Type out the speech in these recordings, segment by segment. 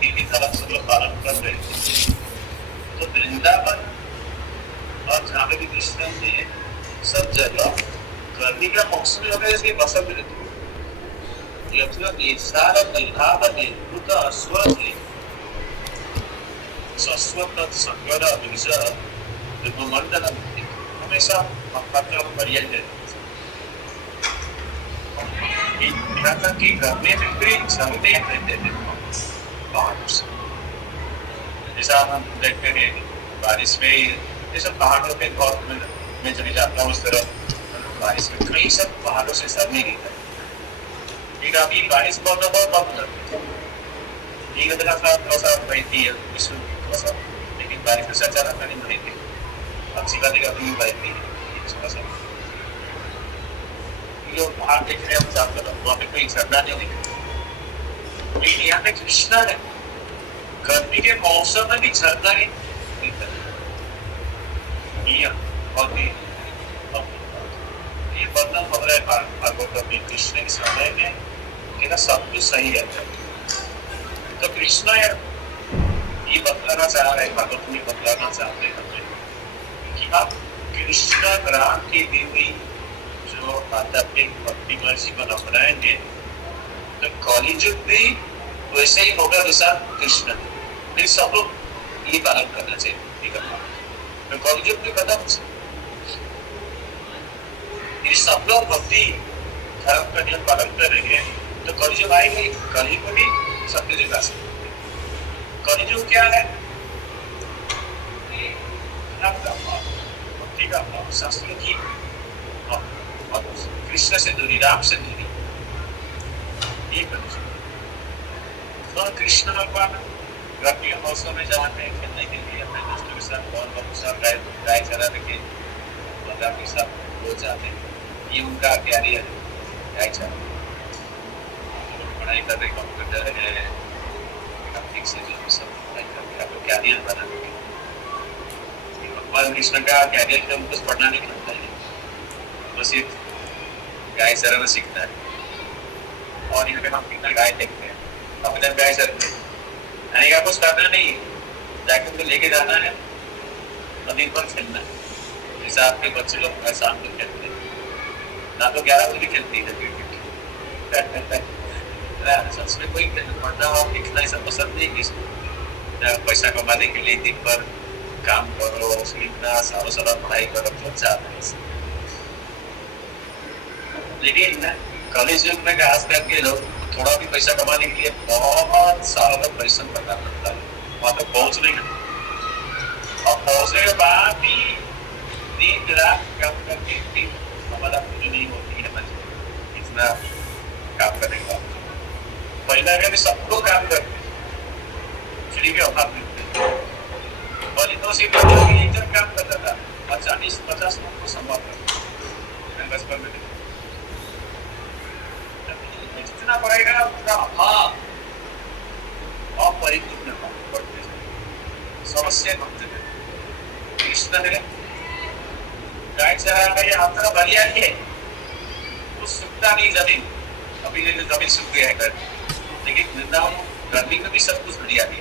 विधि विधान सब लोग पालन कर रहे थे। तो वृंदावन और जहाँ पे भी कृष्ण ने सब जगह गर्मी का मौसम लगा इसलिए बसंत ऋतु यत्र निस्सार निर्धाव निर्भूत अस्वधि सस्वत संगद विष विमंडन हमेशा पत्र बढ़िया है। यहाँ तक कि गर्मी में भी सर्दी रहते थे पहाड़ों से। जैसा हम देखते हैं बारिश में ये सब पहाड़ों पे बहुत मैं चली जाता हूँ उस तरफ बारिश में तो ये सब पहाड़ों से सर नहीं गिरता। ठीक है अभी बारिश बहुत कम करती है ठीक है थोड़ा सा बहती है थोड़ा सा लेकिन बारिश में सर ज़्यादा नहीं बनेगी अच्छी बात है अभी बहती है थोड़ा सा जो पहाड़ देख रहे हैं हम साफ कर वहाँ पे कोई झरना नहीं दिखता लेकिन यहाँ पे कृष्णा है गर्मी के मौसम में भी झरना है ये वर्णन हो रहा है भागवत में कृष्ण के समय में मेरा सब कुछ सही है। तो कृष्ण ये बतलाना चाह रहे भागवत में बतलाना चाहते हैं कि आप कृष्ण ग्राम की देवी जो आध्यात्मिक भक्तिमय जीवन अपनाएंगे तो कलियुग भी वैसे ही होगा जैसा कृष्ण फिर सब लोग ये पालन करना चाहिए तो कलियुग भी खत्म हो सब लोग भक्ति धर्म का नियम पालन करेंगे तो कलियुग आएगी कलियुग भी सबके जगह से कलियुग क्या है भक्ति का भाव शास्त्रों की कृष्ण से दूरी राम से दूरी ये कलियुग तो कृष्ण भगवान गर्मी के मौसम में जाते हैं खेलने के लिए अपने दोस्तों के साथ बहुत गाय चराने के बंदा के साथ हो जाते हैं ये उनका कैरियर है गाय चराना पढ़ाई कर रहे कंप्यूटर है ठीक से जो सब पढ़ाई करके आपको कैरियर बनाने के भगवान कृष्ण का कैरियर का कुछ पढ़ना नहीं पड़ता है बस ये गाय चराना सीखता है और यहाँ पे हम कितना गाय देखते हैं अपने गाय चरते हैं कुछ करना नहीं जाके उनको लेके जाना है और दिन भर खेलना है जैसे आपके बच्चे लोग शाम को खेलते हैं ना तो 11 बजे खेलती है सच में कोई पढ़ना और लिखना ऐसा पसंद नहीं किसी पैसा कमाने के लिए दिन भर काम करो सीखना सालों सालों पढ़ाई करो तो चाहता है लेकिन कॉलेज युग में खास करके लोग थोड़ा भी पैसा कमाने के लिए बहुत सालों का परिश्रम करना पड़ता है वहां तक पहुंचने का और पहुंचने के बाद भी दिन रात काम करके भी हमारा पूरी नहीं होती है इतना काम करने का पहला अगर सबको काम करते फ्री के अभाव मिलते और इन से एक जन काम करता था और 40-50 लोग को संभव करता बचपन में जितना पड़ेगा उतना अभाव और परिपूर्ण बढ़ते समस्या बढ़ते कृष्ण ने गाय चराना ये आपका बढ़िया ही है वो सूखता नहीं जमीन अभी जमीन सूख गया है घर लेकिन वृंदावन गर्मी में भी सब कुछ बढ़िया है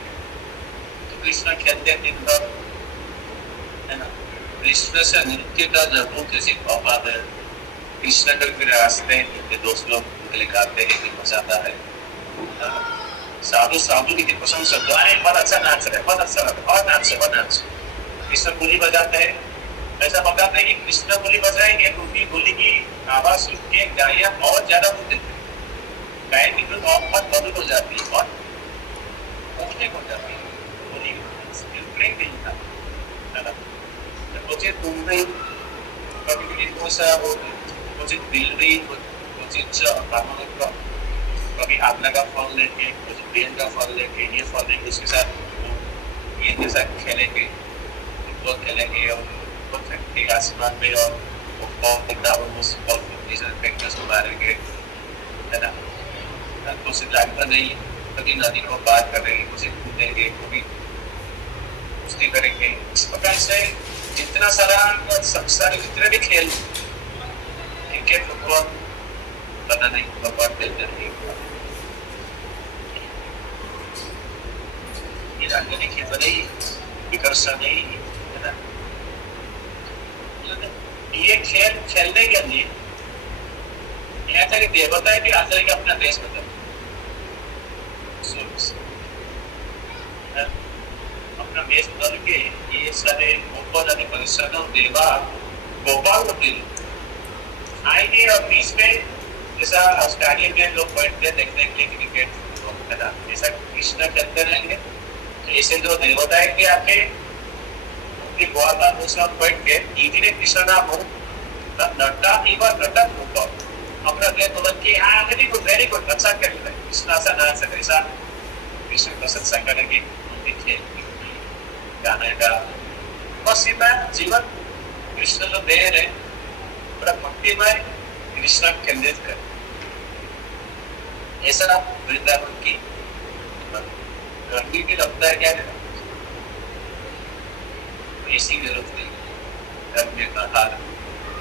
तो कृष्ण खेलते दिन भर है ना कृष्ण से नृत्य का जरूर किसी पापा है कृष्ण का भी रास्ते हैं दोस्त लोग उनके लिए गाते हैं कि मजा आता है साधु साधु की पसंद से बहुत अच्छा नाच रहे बहुत अच्छा लगता है बहुत नाच कृष्ण बोली बजाते हैं ऐसा बताते हैं कि कृष्ण बोली बजाएंगे तो उनकी बोली की आवाज सुन के गायियां बहुत ज्यादा बोलते थे गाय की धुन बहुत मधुर हो जाती है बहुत पहुंचने हो जाती है बोली प्रेम नहीं था है ना मुझे तुम नहीं कभी कोसा हो मुझे दिल नहीं कुछ कभी आत्मा का फल लेके कुछ बेल का फल लेके ये फल लेके उसके साथ ये के साथ खेलेंगे फुटबॉल खेलेंगे और फेंकते आसमान में और वो फल दिखता है उस फल को फेंकने से मारेंगे है ना तो उसे लगता नहीं कभी नदी को पार करेंगे उसे कूदेंगे कभी कुश्ती करेंगे इस प्रकार से जितना सारा संसार जितने भी खेल क्रिकेट फुटबॉल पता नहीं भगवान खेलते नहीं रंगनिकी बनी विकर्षणी है ना। ये खेल खेलने के लिए ऐसा कि देवता है कि आचार्य के अपना देश बदल अपना देश बदल के ये सारे गोपाल आदि परिषद और देवा गोपाल होते आएंगे और बीच में जैसा स्टेडियम में लोग बैठते देखने के लिए क्रिकेट है ना, ऐसा कृष्ण खेलते रहेंगे। तो ऐसे जो देवता है कि आके उनकी गोपाल दूसरा बैठ के इधर कृष्ण ना हो नड्डा इवन नड्डा गोपाल अपना गेट बदल के हाँ वेरी गुड अच्छा खेल रहे हैं कृष्ण ऐसा ना सके ऐसा कृष्ण प्रशंसा करेंगे देखिए गाने का बस इतना जीवन कृष्ण जो दे रहे बड़ा भक्तिमय कृष्ण केंद्रित कर ऐसा वृंदावन की गर्मी भी लगता है क्या ऐसी जरूरत नहीं गर्मी का हाल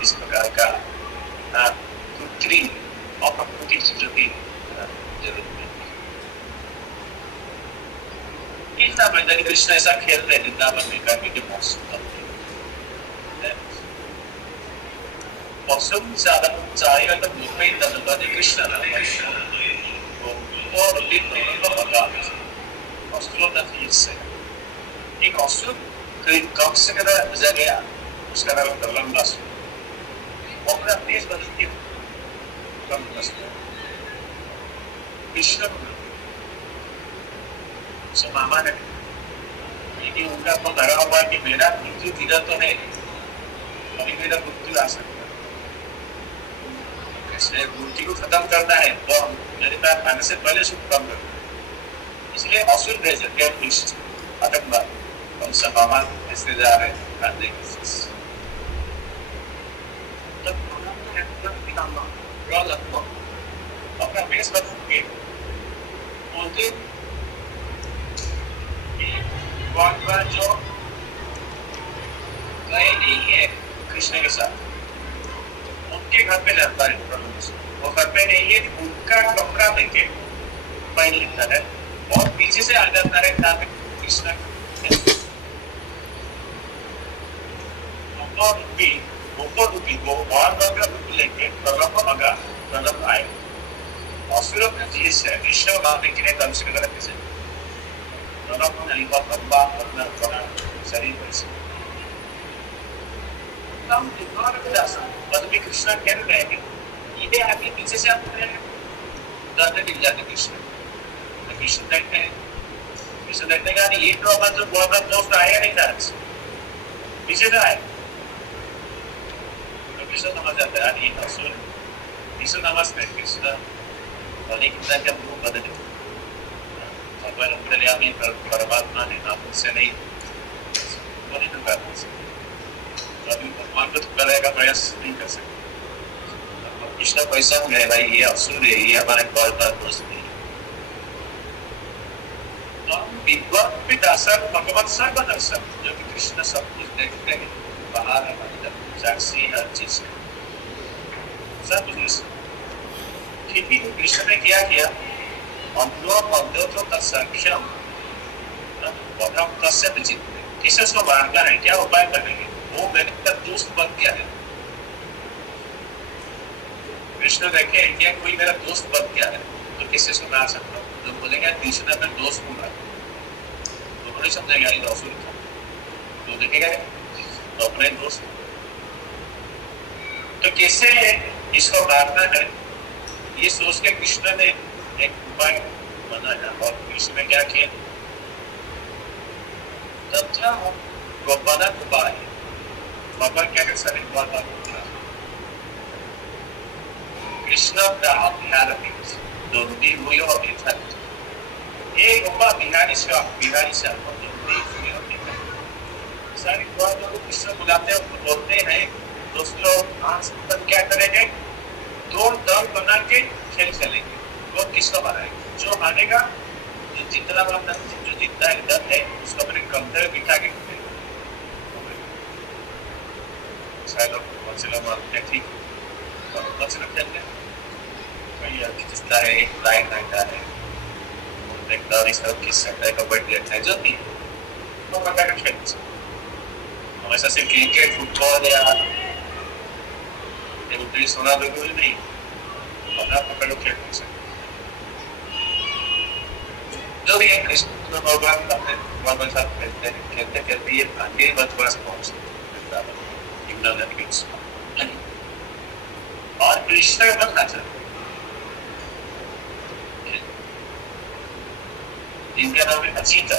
इस प्रकार का कृत्रिम और प्रकृति चीजों की जरूरत नहीं। वृंदावन कृष्ण ऐसा खेल रहे वृंदावन में गर्मी के मौसम मौसम ज्यादा चाहिए तो मुंबई दलवादी कृष्ण और लिखने बता ऑस्ट्रो से एक ऑस्ट्रो कम से कम जगह उसका नाम लंबा अपना देश बदलती कृष्ण मामा ने लेकिन उनका तो लगा हुआ कि मेरा मृत्यु धीरा तो है अभी मेरा मृत्यु आ सकता है मूर्ति को खत्म करना है तो मेरे पास आने से पहले शुभ कम करना इसलिए असुर भेज आतंकवाद हम सभामा ऐसे जा रहे हैं अपना बेस बदल के बोलते जो गए नहीं है कृष्ण के साथ उनके घर पे रहता है वो घर पे नहीं है उनका कपड़ा लेके पहन लेता है और पीछे से आ जाता है कृष्ण को बार लेके प्रलंब मगा प्रलंब आए और फिर अपने जीस है कृष्ण मारने के लिए कम से कम कैसे प्रलंब नहीं बहुत लंबा अपना शरीर वैसे हम दिखाने को जा सकते बदमी कृष्ण खेल रहे हैं ये आगे पीछे से आते हैं दर्द दिल जाते कृष्ण देखते का ये तो अपन जो बहुत दोस्त आएगा नहीं था पीछे से आए तो कृष्ण समझ जाता है ये असुर कृष्ण नमस्ते कृष्ण अनेक तरह के रूप बदले अपन अंतर्यामी परमात्मा ने नाम से नहीं बने तो कर अभी भगवान को करने का प्रयास नहीं कर सकते कृष्ण पैसा है भाई ये असुर है ये हमारे बहुत बार दोस्त नहीं विद्वान भी दासर भगवान सर्वदर्शन जो कि कृष्ण सब कुछ देखते हैं बाहर हमारे साक्षी हर चीज सब कुछ फिर भी कृष्ण ने क्या किया तत्संख्यम वधम तस्य विचित किसे उसको मारना है क्या उपाय करेंगे वो मेरे दोस्त बन गया है कृष्ण देखे क्या कोई मेरा दोस्त बन गया है तो किससे सुना सकता हूँ जो बोलेंगे कृष्ण अपने दोस्त बोला तो थोड़ी समझेगा ये असुर तो देखेगा तो अपने दोस्त तो कैसे इसको मारना है ये सोच के कृष्ण ने एक उपाय बनाया और कृष्ण ने क्या किया तथा गोपाला उपाय बाबा क्या कर सकते बाबा कृष्ण का बिहार दोनों हुई और एक गोपा बिहारी से सारी बात लोग कृष्ण बुलाते हैं बोलते हैं दोस्तों आज क्या करेंगे दो दल बना के खेल खेलेंगे वो किसका बनाएगा जो हारेगा जो जितना बड़ा जो जीतता है दल है उसको अपने कंधे में बिठा के ठीक खेलते है एक लाइन रहता है पानी से खींच सकता है, कबड्डी रहता है, जो भी तो प्रकार का खेल हम ऐसा सिर्फ क्रिकेट फुटबॉल या सोना बिल्कुल नहीं, अपना पकड़ खेल सकते जो भी है। कृष्ण भगवान अपने भगवान साथ खेलते खेलते खेलते ये आगे बचवास पहुंचते और कृष्ण का बनना चाहते जिनका नाम है अजीत,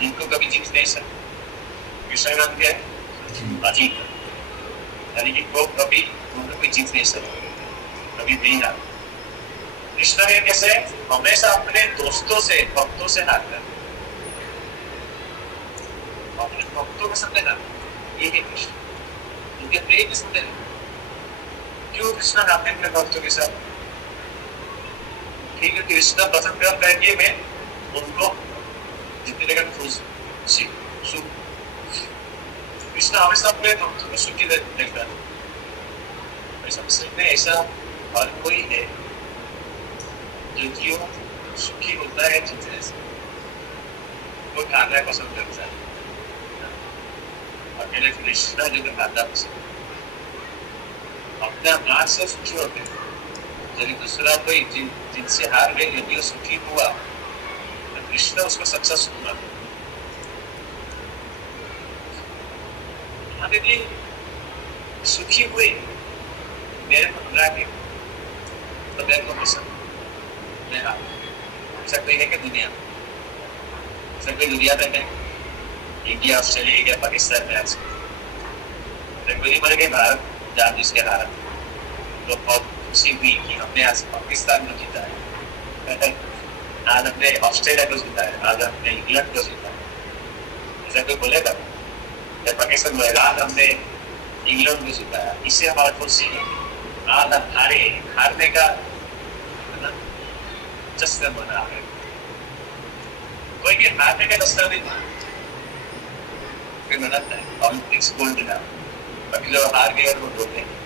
जिनको कभी जीत नहीं सकते। कृष्ण का नाम क्या है? अजीत, यानी कि वो कभी उनको कोई जीत नहीं सकते, कभी नहीं हार। कृष्ण के कैसे हमेशा अपने दोस्तों से भक्तों से हारता है, अपने भक्तों के सामने हारता, ये है कृष्ण, उनके प्रेम के सामने। क्यों कृष्ण हारते अपने भक्तों के साथ? ठीक है, कृष्ण पसंद करता है कि मैं उनको जितने जगह खुश सुख, कृष्ण हमेशा अपने भक्तों को सुखी देखता है। ऐसा हर कोई है जो कि वो सुखी होता है जितने से, वो खाना पसंद करता है। अकेले कृष्ण जो खाता पसंद, अपने हाथ से सुखी होते हैं। यदि दूसरा कोई जिनसे हार गए यदि वो सुखी हुआ तो कृष्ण उसको सक्सेसफुल हुआ। यदि सुखी हुए मेरे को बुला के तो मेरे को पसंद मैं ऐसा कोई है कि दुनिया ऐसा कोई दुनिया में है? इंडिया ऑस्ट्रेलिया या पाकिस्तान में आज कोई मर गए भारत जहाँ जिसके हारत तो बहुत खुशी हुई कि हमने आज पाकिस्तान को जीता है, आज हमने ऑस्ट्रेलिया को जीता है, आज हमने इंग्लैंड को जीता है। ऐसा कोई बोलेगा? जब पाकिस्तान बोलेगा आज हमने इंग्लैंड को जीता है, इससे हमारा खुशी है। आज हम हारने का जश्न मना है, कोई भी हारने का जश्न नहीं कोई मनाता है। ओलंपिक्स गोल्ड मिला, बाकी लोग हार गए और वो बोलते हैं।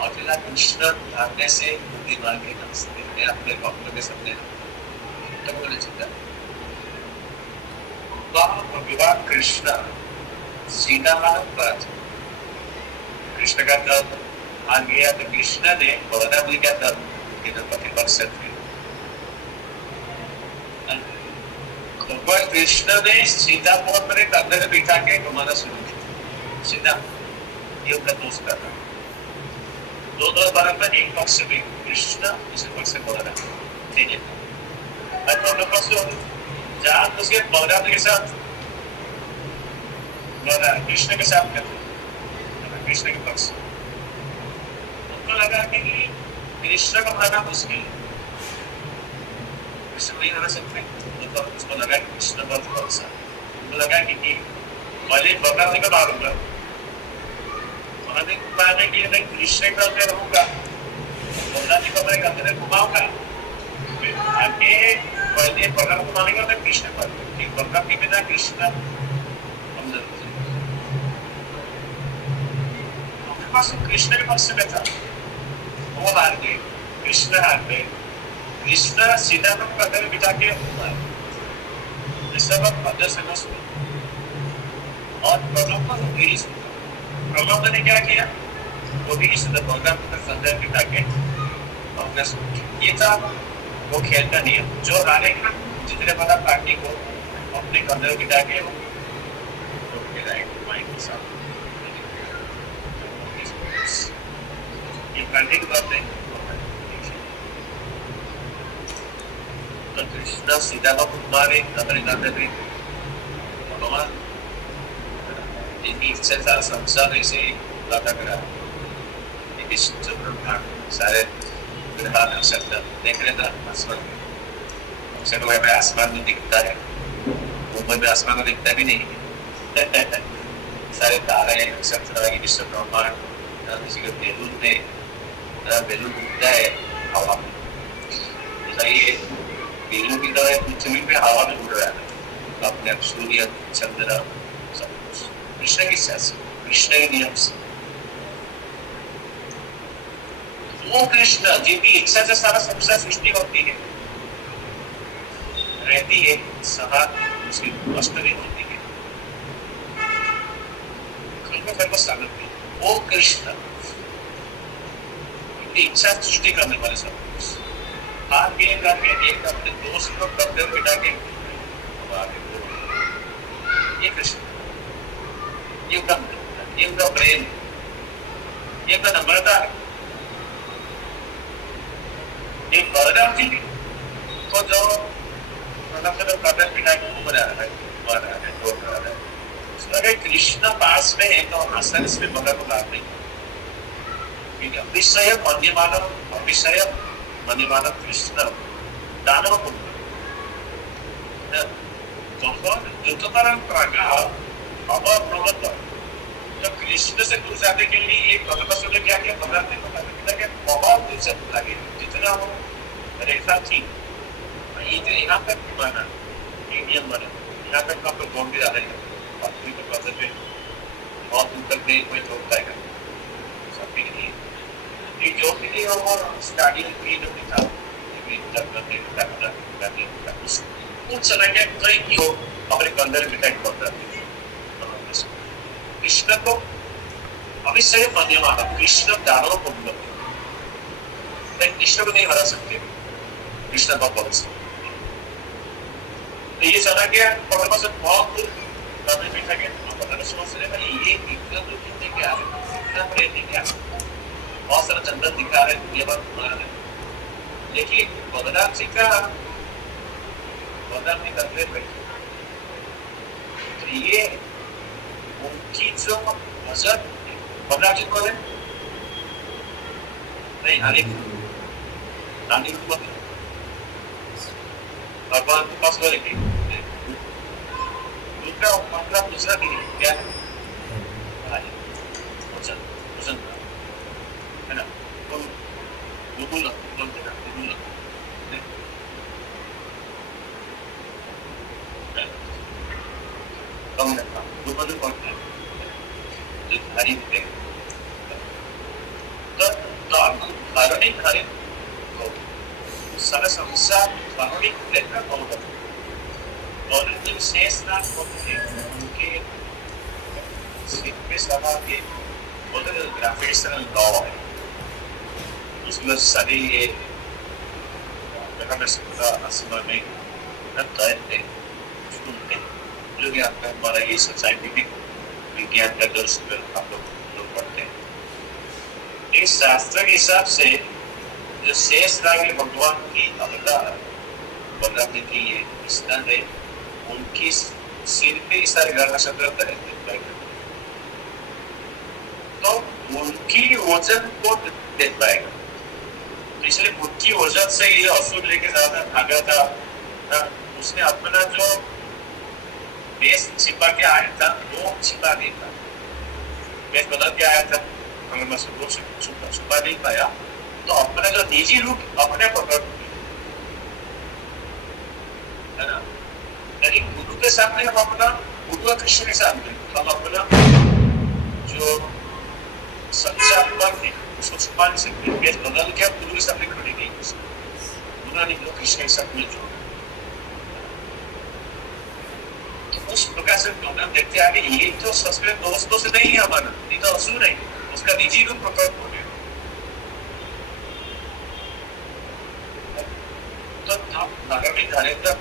और फिर कृष्ण हारने से दिमाग के हंसते अपने भक्तों के सामने तो बोले चिंता विवाह कृष्ण सीता मानव पर कृष्ण का तब आ गया तो कृष्ण ने बलराम जी का तब पति पक्ष थे। कृष्ण ने सीता को अपने कंधे में बिठा के घुमाना शुरू किया। सीता ये उनका दोस्त कर रहा दो बराबर एक पक्ष में कृष्ण दूसरे पक्ष से बलराम, ठीक है। दोनों पक्ष जहाँ उसके बलराम के साथ कृष्ण के साथ करते कृष्ण के पक्ष उनको लगा कि कृष्ण का मारना मुश्किल है, कृष्ण नहीं मार सकते। तो उसको लगा कि कृष्ण बहुत भरोसा, उनको लगा कि पहले बलराम जी को मारूंगा, मारने के लिए मैं कृष्ण के अंदर रहूंगा, बलराम जी को मैं अंदर घुमाऊंगा, आगे पहले बलराम को मारेंगे मैं कृष्ण पर, बलराम के बिना कृष्ण कृष्ण के पक्ष में था, वो हार गए, कृष्ण हार गए। कृष्ण सीता को कंधे में बिठा के और प्रभु ने क्या किया, वो भी बलराम को कंधे में बिठा के ये था वो खेल का नियम। जो हारेगा जितने बड़ा पार्टी को अपने कंधे में बिठा के करने की बात नहीं। तो कृष्ण सीता को मारे अपने कंधे पे, भगवान इनकी इच्छा सारा संसार ऐसे लटक रहा है। विष्णु ब्रह्मांड सारे ग्रह नक्षत्र देख रहे थे आसमान से, तो वह आसमान में दिखता है, मुंबई में आसमान में दिखता भी नहीं सारे तारे नक्षत्र विश्व ब्रह्मांड किसी को बेलून में बेलून उड़ता है हवा में, ये बेलून की तरह पृथ्वी पे हवा में उड़ रहा है अपने सूर्य चंद्र सब कुछ कृष्ण की इच्छा से, कृष्ण के नियम से। वो कृष्ण जिनकी इच्छा से सारा संसार सृष्टि होती है, रहती है सभा उसकी अष्टमी होती है खर्व सागर में वो कृष्ण की इच्छा सृष्टि करने वाले सब हाथ ये करके एक अपने दोस्त को कब्जे में बिठा के ये कृष्ण ये उनका प्रेम ये उनका नम्रता है ये बलराम जी को जो मतलब से कब्जे में बिठा के ऊपर आ रहा है अगर कृष्ण पास में है तो आसानी से बड़ा को लाभ नहीं अभिषय मन्यमानव कृष्ण दानव जब कृष्ण से दूर जाने के लिए एक ने क्या किया बहुत दूर से लगे जितना वो रेखा थी ये जो यहाँ तक बना इंडियन बने यहाँ तक आपको जोड़ भी आ रहे हैं बहुत दूर तक नहीं कोई जोड़ता है सबके लिए ये जो भी नहीं वो स्टार्टिंग की जो था उस समय के कई क्यों अपने कंधे में टाइट करता है कृष्ण को अभिषय मन्यमान कृष्ण दानव को कृष्ण को नहीं हरा सकते कृष्ण का पक्ष तो ये चला गया बहुत दूर कंधे में था पता नहीं समझ रहे ये इतना तो कितने क्या है इतना प्रेम क्या बहुत सारा जंगल दिखा रहे दुनिया भर घुमा रहे लेकिन बलराम जी कंधे बैठे तो ये उनकी जो नजर बलराम जी को है नहीं हरे नानी को भगवान के पास बोले मतलब दूसरा भी क्या है है ना गुगुल सारा संसार कारुणिक लेकर कौन और जो शेषनाग होते हैं उनके सिर पे सभा के बहुत ग्रेविटेशनल लॉ है उसमें सारी ये में तय थे जो कि आपका हमारा ये साइंटिफिक विज्ञान का जो आप लोग पढ़ते हैं इस शास्त्र के हिसाब से जो शेषनाग भगवान की अवतार बलराम जी की ये स्नान है उनकी सिर पे सारे ग्रह नक्षत्र रहते तो उनकी वजन को दे पाएगा तो इसलिए उनकी वजन से ये असुर लेके ज्यादा भागा था उसने अपना जो बेस छिपा के आया था वो छिपा नहीं था बेस बदल के आया था हमें बस वो छुपा नहीं पाया तो अपना जो निजी रूप अपने पकड़ है ना लेकिन गुरु के सामने हम अपना गुरु कृष्ण के सामने हम अपना जो सच्चा मन है उसको छुपा नहीं सकते बेस बदल के आप गुरु के सामने खड़े नहीं हो सकते गुरु नहीं गुरु कृष्ण के सामने जो उस प्रकार से हम देखते आगे ये तो सच में दोस्तों से नहीं है हमारा ये तो असुर है उसका निजी रूप प्रकट हो गया तो नागरिक धारिता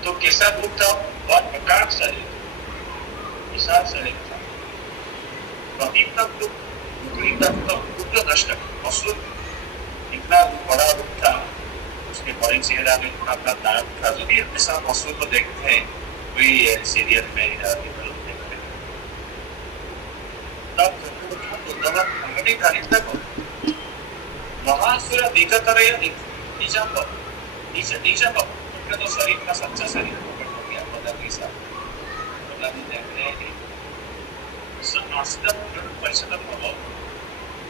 तो कैसा रूप था बहुत प्रकार शरीर विशाल शरीर था प्रदीप तक तो नष्ट असुर इतना बड़ा रूप था उसके बड़े चेहरा में अपना दांत था जो भी अपने साथ असुर को देखते हैं वही सीरियल में तब महासुर दिखतर नीचा उनका जो शरीर का सच्चा शरीर प्रकट हो गया बदल के साथ बदल देखते हैं समास्तर परिषद भव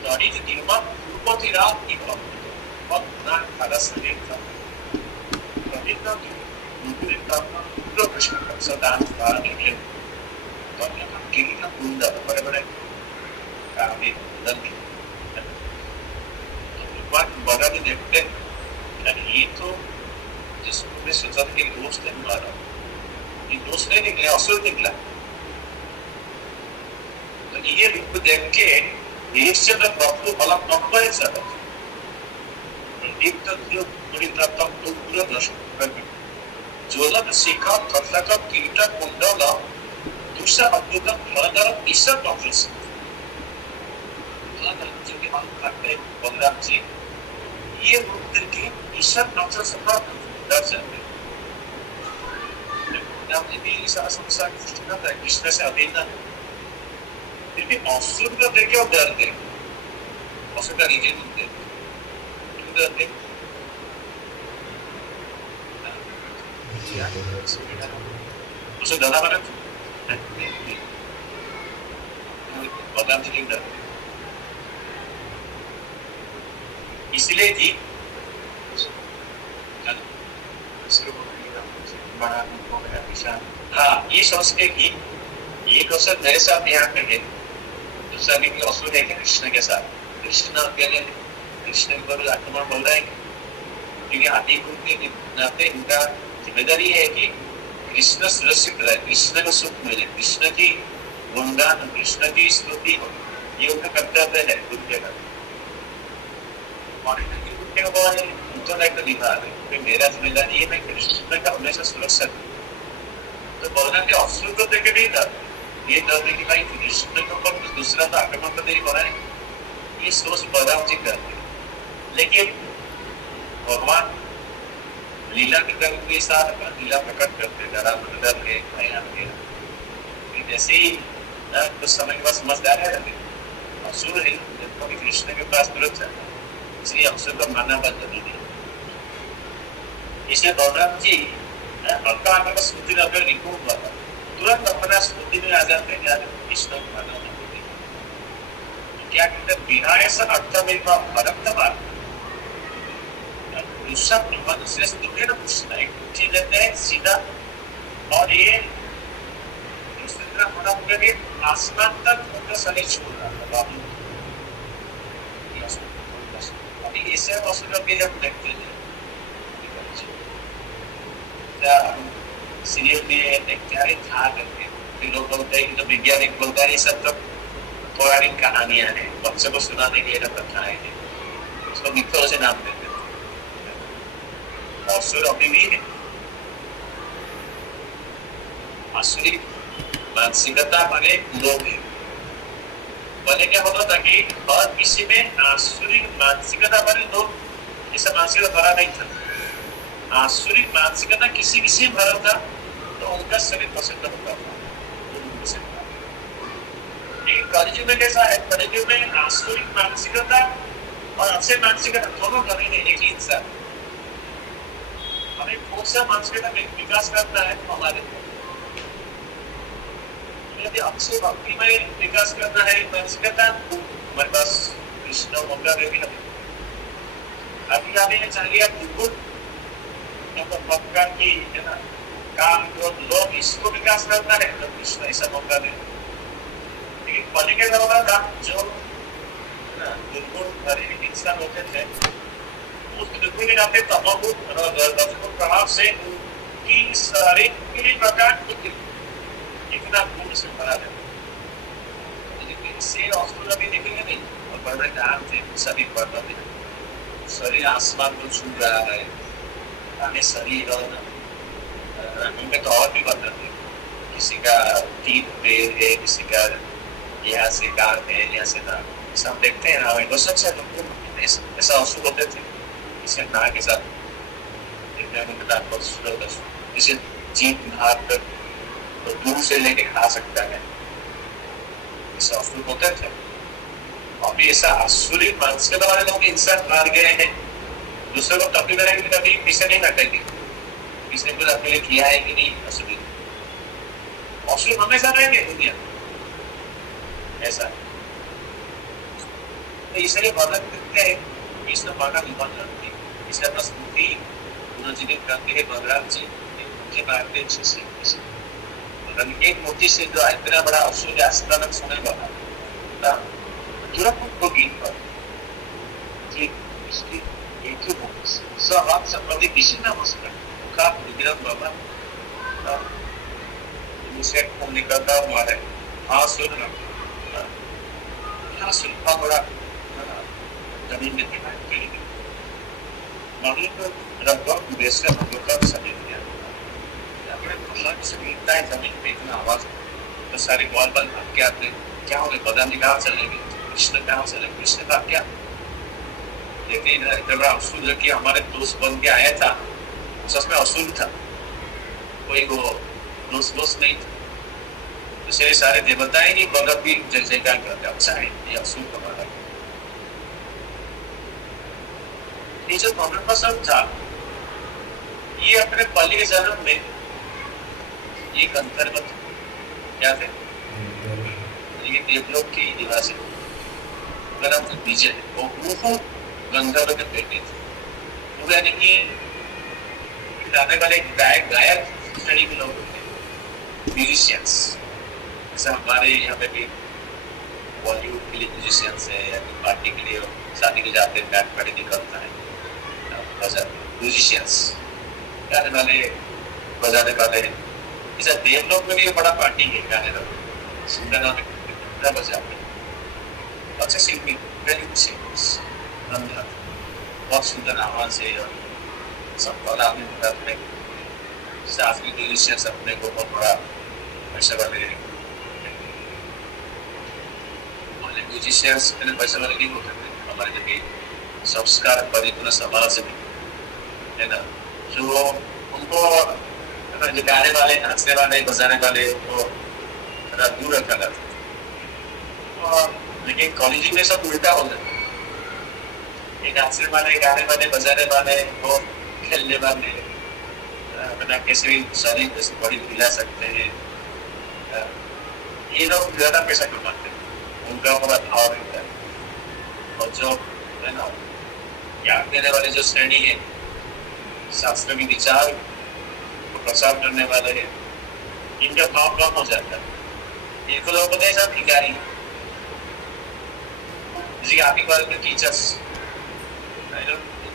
तड़ी जो दिमा पूर्वती रात की भव बहुत पुराना खादा शरीर था प्रतीक का पूरा कृष्ण का सदान बाहर निकले तो यहाँ गिरी का कुंडा बड़े बड़े कामे दल भगवान बड़ा भी देखते ये तो जिसको मैं सोचा था कि दोस्त है हमारा, ये दोस्त नहीं निकला, असुर निकला। तो ये रूप देख के ईश्वर प्रभु फलक नंबर जाता एक तो जो बड़ी तत्व तो पूरा नष्ट कर जोलन शिखा कथक कीट कुंडल दूसरा अद्भुत फलदार ईश्वर प्रभु जो कि हम करते हैं बलराम जी, ये रूप करके ईश्वर प्रभु से दर्शन है। बलराम जी भी सारा संसार की सृष्टि करता है, कृष्ण से अधीन है, फिर भी असुर को देख के वो डरते हैं। असुर का रीजन होते हैं, क्यों डरते हैं? उससे डरा बना बलराम जी क्यों डरते? इसलिए कि हाँ, ये सोच के कि एक अवसर मेरे साथ यहाँ पे है, दूसरा भी अवसर है कृष्ण के साथ। कृष्ण अकेले कृष्ण पर आक्रमण बोल रहे हैं, क्योंकि आदि गुरु के नाते इनका जिम्मेदारी है कि कृष्ण सुरक्षित रहे, कृष्ण को सुख मिले, कृष्ण की गुणगान, कृष्ण की स्तुति हो, ये उनका कर्तव्य है गुरु के कर्तव्य। मेरा जिम्मेदारी है कृष्ण का हमेशा सुरक्षा करूं। तो बलराम के असुर को देखे नहीं था, ये डर कि भाई कृष्ण के ऊपर कुछ दूसरा तो आक्रमण तो नहीं हो रहा है, ये सोच बलराम जी करते। लेकिन भगवान लीला के कर्म के साथ लीला प्रकट करते, डरा डर के जैसे ही कुछ समय के बाद समझदार है, असुर है तो कृष्ण के पास तुरंत जाता है, इसलिए असुर का मानना बहुत जरूरी है। इसलिए बलराम जी हल्का हल्का स्मृति अगर लिखो हुआ था, तुरंत अपना स्मृति में आ जाते हैं यार कृष्ण को मानना नहीं। क्या कहते हैं, बिना ऐसा अर्थ में भरत दूसरा मनुष्य से दुखे ना पूछना, एक पूछी लेते हैं सीधा, और ये दूसरी तरफ बड़ा हो गया आसमान तक उनका शरीर छोड़ रहा था बाबू। अभी ऐसे असुर के जब देखते हैं सीरियल में देखते हैं था करके, फिर लोग बोलते हैं कि तो वैज्ञानिक बोलता है ये सब तो पौराणिक कहानियां हैं, बच्चों को सुनाने के लिए कथाएं हैं, उसको मिथ्या से नाम देते हैं। असुर अभी भी है, आसुरी मानसिकता माने लोग है। पहले क्या होता था कि हर किसी में आसुरी मानसिकता वाले लोग, ऐसा मानसिकता भरा नहीं था। आसुरी मानसिकता किसी किसी में भरा था तो उनका शरीर पसंद होता था। कलयुग में कैसा है, कलयुग में आसुरी मानसिकता और अच्छे मानसिकता दोनों कभी नहीं एक इंसान। हमें कौन सा मानसिकता में विकास करना है हमारे, यदि अच्छे भक्ति में विकास करना है मानसिकता, हमारे पास कृष्ण मौका भी नहीं। अभी हमें चाहिए बिल्कुल भक्का की है ना, काम क्रोध लोग इसको विकास करना है तो कृष्ण ऐसा मौका दे। लेकिन पहले के जमाना था जो बिल्कुल गरीब इंसान होते थे, उस बिल्कुल के नाते तमोगुण प्रभाव से उनकी शरीर के प्रकार इतना गुण से भरा है, लेकिन इससे असुर अभी देखेंगे नहीं। और बड़े बड़े काम थे सभी पढ़ता थे, शरीर आसमान को छू रहा है, हमें शरीर और उनमें तो और भी बताते, किसी का 3 पैर है, किसी का यहाँ से गाल है, यहाँ से ना, सब देखते हैं ना, वो सच है। ऐसा असुर होते थे, किसी नाक के साथ देखने में बहुत सुंदर, किसी जीभ हाथ तक तो दूर से लेके खा सकता है, ऐसा असुर होते थे। अभी ऐसा आसुरी मानसिकता वाले लोग इंसान मार गए हैं, दूसरे को तकलीफ देने के लिए कभी पीछे नहीं हटेंगे, किसने कुछ आपके लिए किया है कि नहीं। असुरी असुर हमेशा रहेंगे दुनिया ऐसा। तो इसलिए भगवान कहते हैं कि इसने माना निभान करती है, इसलिए अपना स्मृति पुनर्जीवित करते हैं भगवान जी के बारे में से एक मूर्ति से जो इतना बड़ा असुर आस्थानक सोने वाला तुरंत उनको गीत पर इसकी itu sehat seperti kisahnya maksudnya bukan dibilang bahwa मुझसे निकलता हमारे आंसू आंसू बड़ा जमीन में दिखाई देगी मालूम तो लगभग देश का लोगों का सभी दिया अपने भगवान से मिलता है जमीन पे इतना आवाज तो सारे बॉल बल भाग के आते क्या होगा पता नहीं कहाँ चलेगी कृष्ण कहाँ चले कृष्ण का क्या लेकिन जब असूल कि हमारे दोस्त बन के आया था सच में असूल था कोई वो दोस्त नहीं था तो सारे देवता ही नहीं भगत भी जय जयकार करते अच्छा है ये असूल हमारा ये जो पसंद था ये अपने पहले जन्म में एक अंतर्गत क्या थे ये देवलोक की निवासी गलत बीजे वो गंधर्व के बेटे थे वो यानी कि गाने वाले गायक श्रेणी में लोग होते म्यूजिशियंस जैसे हमारे यहाँ पे भी बॉलीवुड के लिए म्यूजिशियंस है या पार्टी के लिए शादी के जाते हैं बैंड पार्टी निकलता है म्यूजिशियंस गाने वाले बजाने वाले इसे देवलोक में भी बड़ा पार्टी है गाने वाले सुंदर नाम बजाते अच्छे सिंगिंग वेरी गुड सिंगर्स बहुत सुंदर आवाज है और सबको लाभ मिलता है शास्त्रीय म्यूजिशियंस अपने को बहुत बड़ा पैसा वाले म्यूजिशियंस पैसा वाले नहीं होते हमारे जब संस्कार परिपूर्ण समाज में है ना जो उनको जो गाने वाले नाचने वाले बजाने वाले उनको दूर रखा जाता लेकिन कॉलेज में सब उल्टा हो जाता नाचने वाले गाने वाले बजाने वाले वो खेलने वाले बना कैसे भी शरीर बड़ी मिला सकते हैं ये लोग ज्यादा पैसा कमाते हैं उनका बड़ा भाव रहता है और जो है ना ज्ञान देने वाले जो श्रेणी है शास्त्र के विचार को प्रसार करने वाले हैं इनका भाव कम हो जाता है इनको लोग पता है सब भिखारी जी आप ही बारे में टीचर्स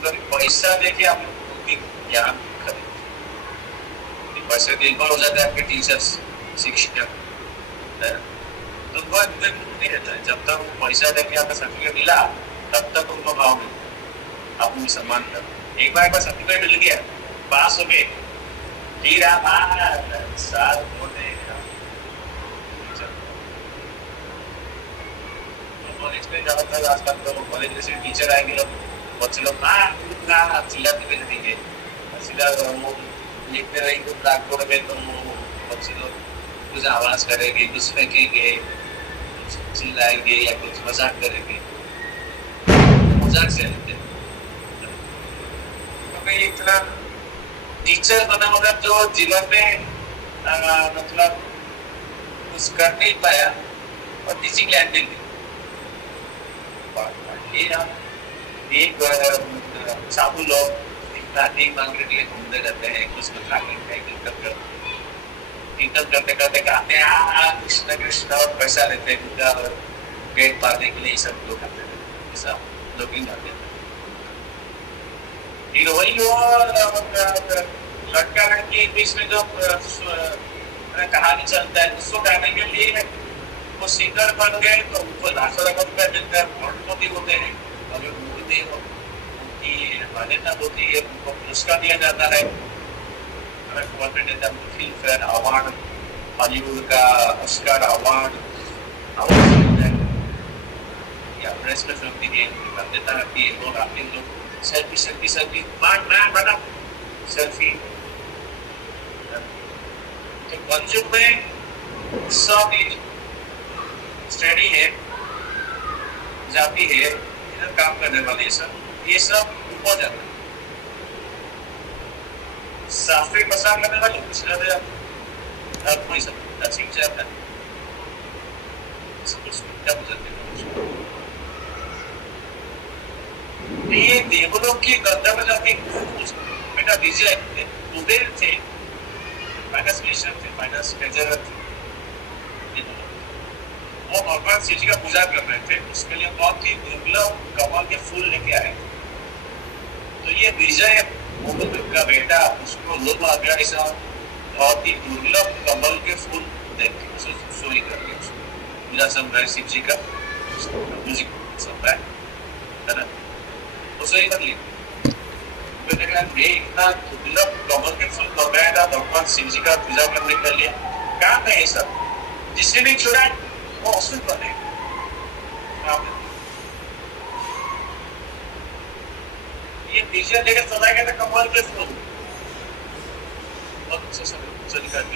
पैसा देके आप उनकी ज्ञान खरीदते पैसे निर्भर हो जाता है आपके टीचर्स शिक्षक तो बहुत नहीं रहता है जब तक पैसा देके आपका सर्टिफिकेट मिला तब तक उनको भाव मिलता आप उनको सम्मान कर एक बार सर्टिफिकेट मिल गया पास हो गए फिर आप साल होने कॉलेज में ज्यादातर आजकल तो कॉलेज में से टीचर आएंगे लोग बच्चे लोग चिल्लाते भी नहीं सीधा वो लिखते रहेंगे ब्लैक बोर्ड में तो बच्चे लोग कुछ आवाज करेंगे कुछ फेंकेंगे चिल्लाएंगे या कुछ मजाक करेंगे मजाक से लेते इतना टीचर बना मतलब जो जीवन में मतलब कुछ कर नहीं पाया और टीचिंग लाइन में एक साबु लोग मांगने के लिए घूमते रहते हैं कुछ कीर्तन करते करते गाते हैं कृष्ण कृष्ण और पैसा लेते हैं उनका पेट पालने के लिए सब लोग करते हैं सब लोग ही गाते हैं वही लड़का लड़की के बीच में जो कहानी चलता है उसको गाने के लिए वो सिंगर बन गए तो उनको लाखों रकम रुपया मिलता है करोड़पति होते हैं अगर उनकी मान्यता होती है उनको पुरस्कार दिया जाता है फिल्म फेयर अवार्ड हॉलीवुड का ऑस्कर अवार्ड मिलता है या प्रेस में फिल्म की मान्यता रहती है लोग आपके लोग सेल्फी बना सेल्फी तो पंजुब में सब श्रेणी है जाति है इधर काम करने वाले ये सब ऊपर जाता है शास्त्रीय प्रसार करने वाले कुछ कोई सब ठीक जाता है ये देवलोक की गंधर्व जाति बेटा विजय कुबेर थे फाइनेंस मिनिस्टर थे फाइनेंस ट्रेजरर थे वो भगवान शिव जी का पूजा कर रहे थे उसके लिए बहुत ही दुर्लभ कमल के फूल लेके आए तो ये विजय मोहम्मद का बेटा, उसको लोग आगे ऐसा बहुत ही दुर्लभ कमल के फूल देखे सोई करके उसको पूजा संग्रह शिव जी का म्यूजिक संग्रह है ना, वो सही कर लिया। मैंने कहा मैं इतना दुर्लभ कमल के फूल मंगाया था भगवान शिव जी का पूजा करने के लिए, कहाँ है ये सब? जिसने नहीं छोड़ा वो असुर बने। ये विजय लेकर चला गया था कमल के फूल,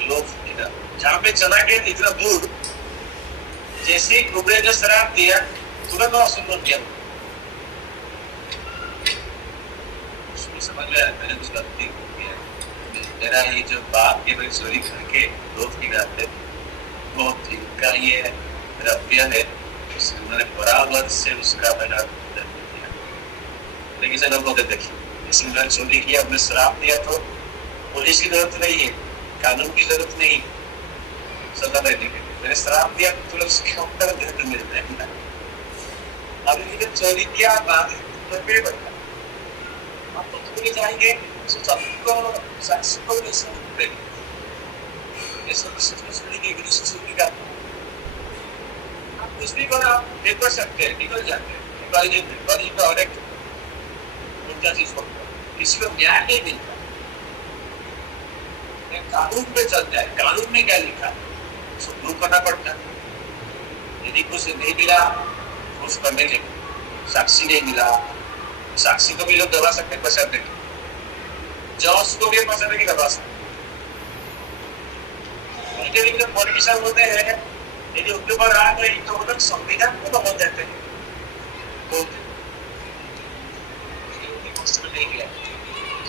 लोग जहाँ पे चला गया इतना दूर, जैसे ही कुबेर ने श्राप दिया तुरंत वो असुर बन गया। समझ में आया मैंने कुछ गलती की है, मेरा ये जो बाप के मेरी चोरी करके लोग गिराते बहुत इनका ये रवैया है, उन्होंने बराबर से उसका मैंने दिया। लेकिन से लोगों ने देखिए इसलिए मैंने चोरी किया, हमने श्राप दिया तो पुलिस की जरूरत नहीं है, कानून की जरूरत नहीं, सजा देने के लिए मैंने श्राप दिया तो उसके ऊपर दर्द मिलता है। अभी जब चोरी किया तो पे बनता आप तो जाएंगे सबको साक्ष्य को आप कुछ भी करो, आप निकल सकते हैं, निकल जाते हैं और एक उनका चीज किसी को न्याय नहीं मिलता, कानून पे चलता है। कानून में क्या लिखा उसको प्रूव करना पड़ता है। यदि कुछ नहीं मिला कुछ करने के साक्षी नहीं मिला, साक्षी को भी लोग दबा सकते हैं, बचा देंगे, जज को भी बचा देंगे, दबा सकते। उनके लिए जब पॉलिटिशियन होते हैं यदि उनके ऊपर आ गई तो वो लोग संविधान को बदल देते हैं,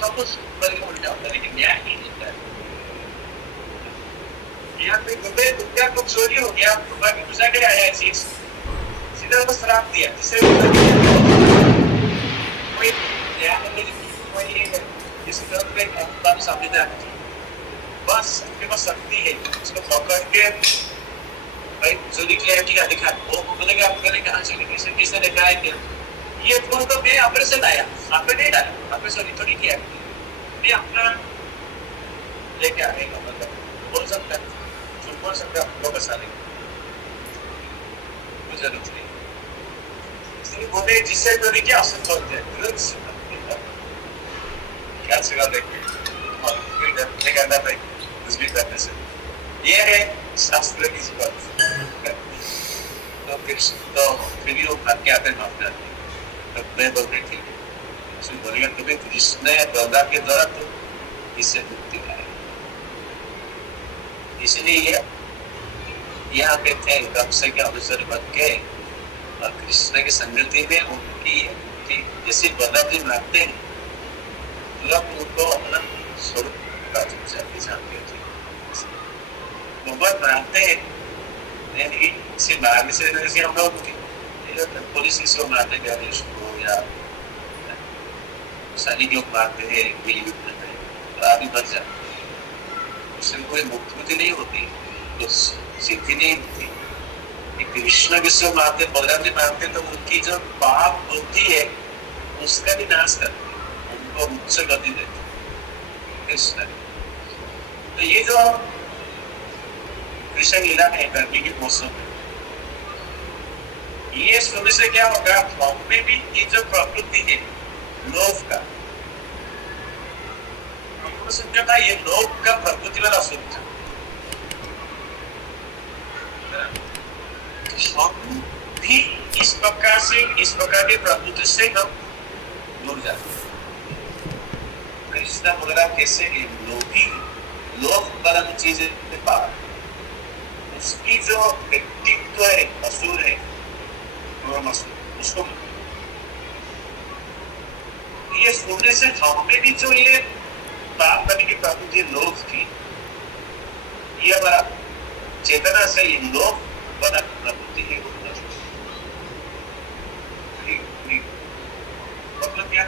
सब कुछ उल्टा होता है लेकिन न्याय नहीं मिलता है। यहाँ पे दुनिया को चोरी हो गया, बाकी गुजरा के आया चीज सीधा बस श्राप दिया, जिससे कोई इस तरह पे बात सामने आ रही बस आपके पास शक्ति है उसको पकड़ के भाई चोरी किया क्या दिखा, वो बोलेगा आप करें कहाँ चले किसे किसने देखा है क्या, ये फोन तो मैं ऑपरेशन आया आपने नहीं डाला, आपने चोरी थोड़ी किया, मैं अपना लेके आएगा, मतलब बोल सकता है झूठ बोल सकता है आपको बसाने की जरूरत नहीं, इसलिए बोले जिससे चोरी किया असर बोलते हैं तुरंत क्या सिगा देखिए नहीं करना भाई कुछ भी करने से, ये है शास्त्र की बात। तो फिर भी वो भाग के आते माफ जाते तो मैं बोल रही थी उसमें बोलेगा तुम्हें कृष्ण गंगा के द्वारा तो इससे मुक्ति पाएगी, इसलिए यहाँ पे थे कब के अवसर बन के और कृष्ण की संगति में उनकी जैसे बदल जी मानते हैं तुरंत उनको अपना स्वरूप का जानते थे, मानते हैं नहीं इसे मारने से जैसे हम लोग पुलिस इसको मारने जा रहे उसको या सैनिक लोग मारते हैं आदमी बच जाते हैं, उससे कोई मुक्ति नहीं होती, तो सिद्धि नहीं होती। कृष्ण विश्व मारते बलराम जी मारते तो उनकी जो पाप बुद्धि है उसका भी नाश करते, उनको उच्च गति देते कृष्ण। तो ये जो कृष्ण लीला है गर्मी के मौसम में, ये सुनने से क्या होगा हम में भी ये जो प्रकृति है लोभ का, हमको समझा था ये लोभ का प्रकृति वाला सुख था, हम भी इस प्रकार के प्रकृति से हम जुड़ जाते हैं। कृष्ण वगैरह कैसे लोभी लोभ वाला चीज पा उसकी जो व्यक्तित्व है असुर है उसको ये सुनने से हमें भी जो ये बात करने की प्रकृति लोभ थी ये हमारा चेतना से ये लोभ वाला प्रकृति है मतलब क्या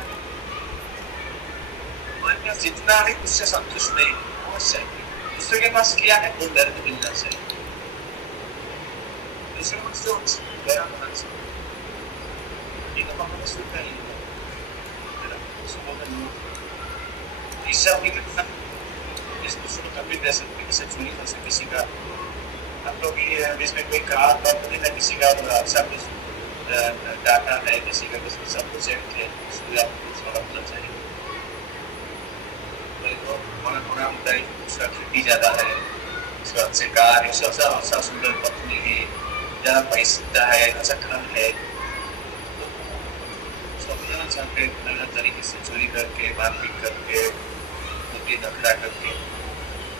जितना है उससे संतुष्ट नहीं अवश्य दूसरे के पास क्या है वो दर्द मिलना चाहिए, दूसरे को गया होना चाहिए, ये तो हमारा सुख है ईर्ष्या होगी कितना इस दूसरे को तकलीफ दे सकते, किसी चोरी कर सकते, किसी का हम लोग ये इसमें कोई कार बात नहीं था, किसी का सब कुछ डाटा है, किसी का कुछ सब कुछ है, उसको आप कुछ थोड़ा बोलना चाहिए। तो होना होता है, उसका खेती ज़्यादा है, उसका अच्छे कार है, उसका अच्छा सुंदर पत्नी है, ज़्यादा पैसा है, अच्छा घर है, तो सब चाहते अलग तरीके से चोरी करके, मारपीट करके, उनकी नखरा करके,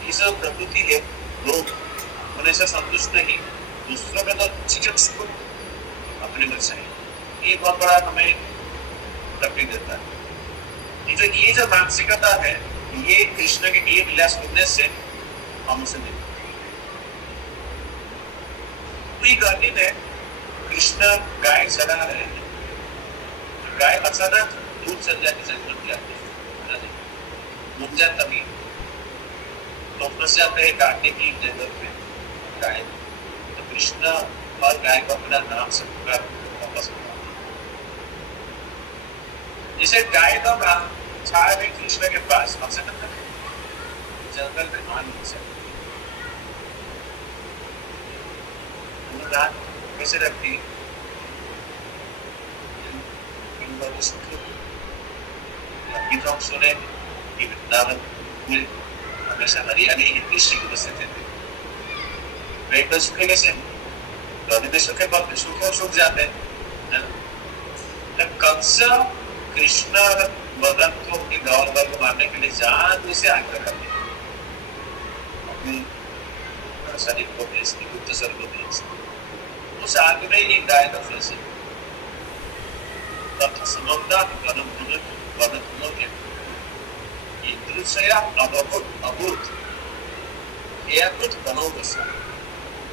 ये सब प्रकृति है। लोग होने से संतुष्ट नहीं, दूसरों में तो चिकन सुख अपने में चाहिए, ये बहुत बड़ा हमें तकलीफ देता है। ये जो मानसिकता है, ये कृष्ण के ये विलास सुनने से हम उसे नहीं। कोई गाड़ी में कृष्ण गाय चला रहे हैं, गाय अचानक दूध चल जाती जरूरत क्या मुझे तभी तो फंस जाते हैं काटने की जगह पे गाय, तो कृष्ण और गाय को अपना नाम से पुकार वापस बुलाते। जैसे गाय का नाम छाया में कृष्ण के पास हमसे तक जंगल में मान नहीं सकते, रात कैसे रखती तो हम सुने कि वृंदावन में हमेशा हरियाली ही दृष्टि की उपस्थित थे, पेट में सूखे कैसे में सूखे बहुत सूखे सूख जाते हैं। कंस कृष्ण बदन को अपनी गौर बल को मारने के लिए जान से आग्रह करते हैं, अपने शरीर को भेजती, गुप्त सर को भेजती, उस आग में ये गाय का फंसे तब समझता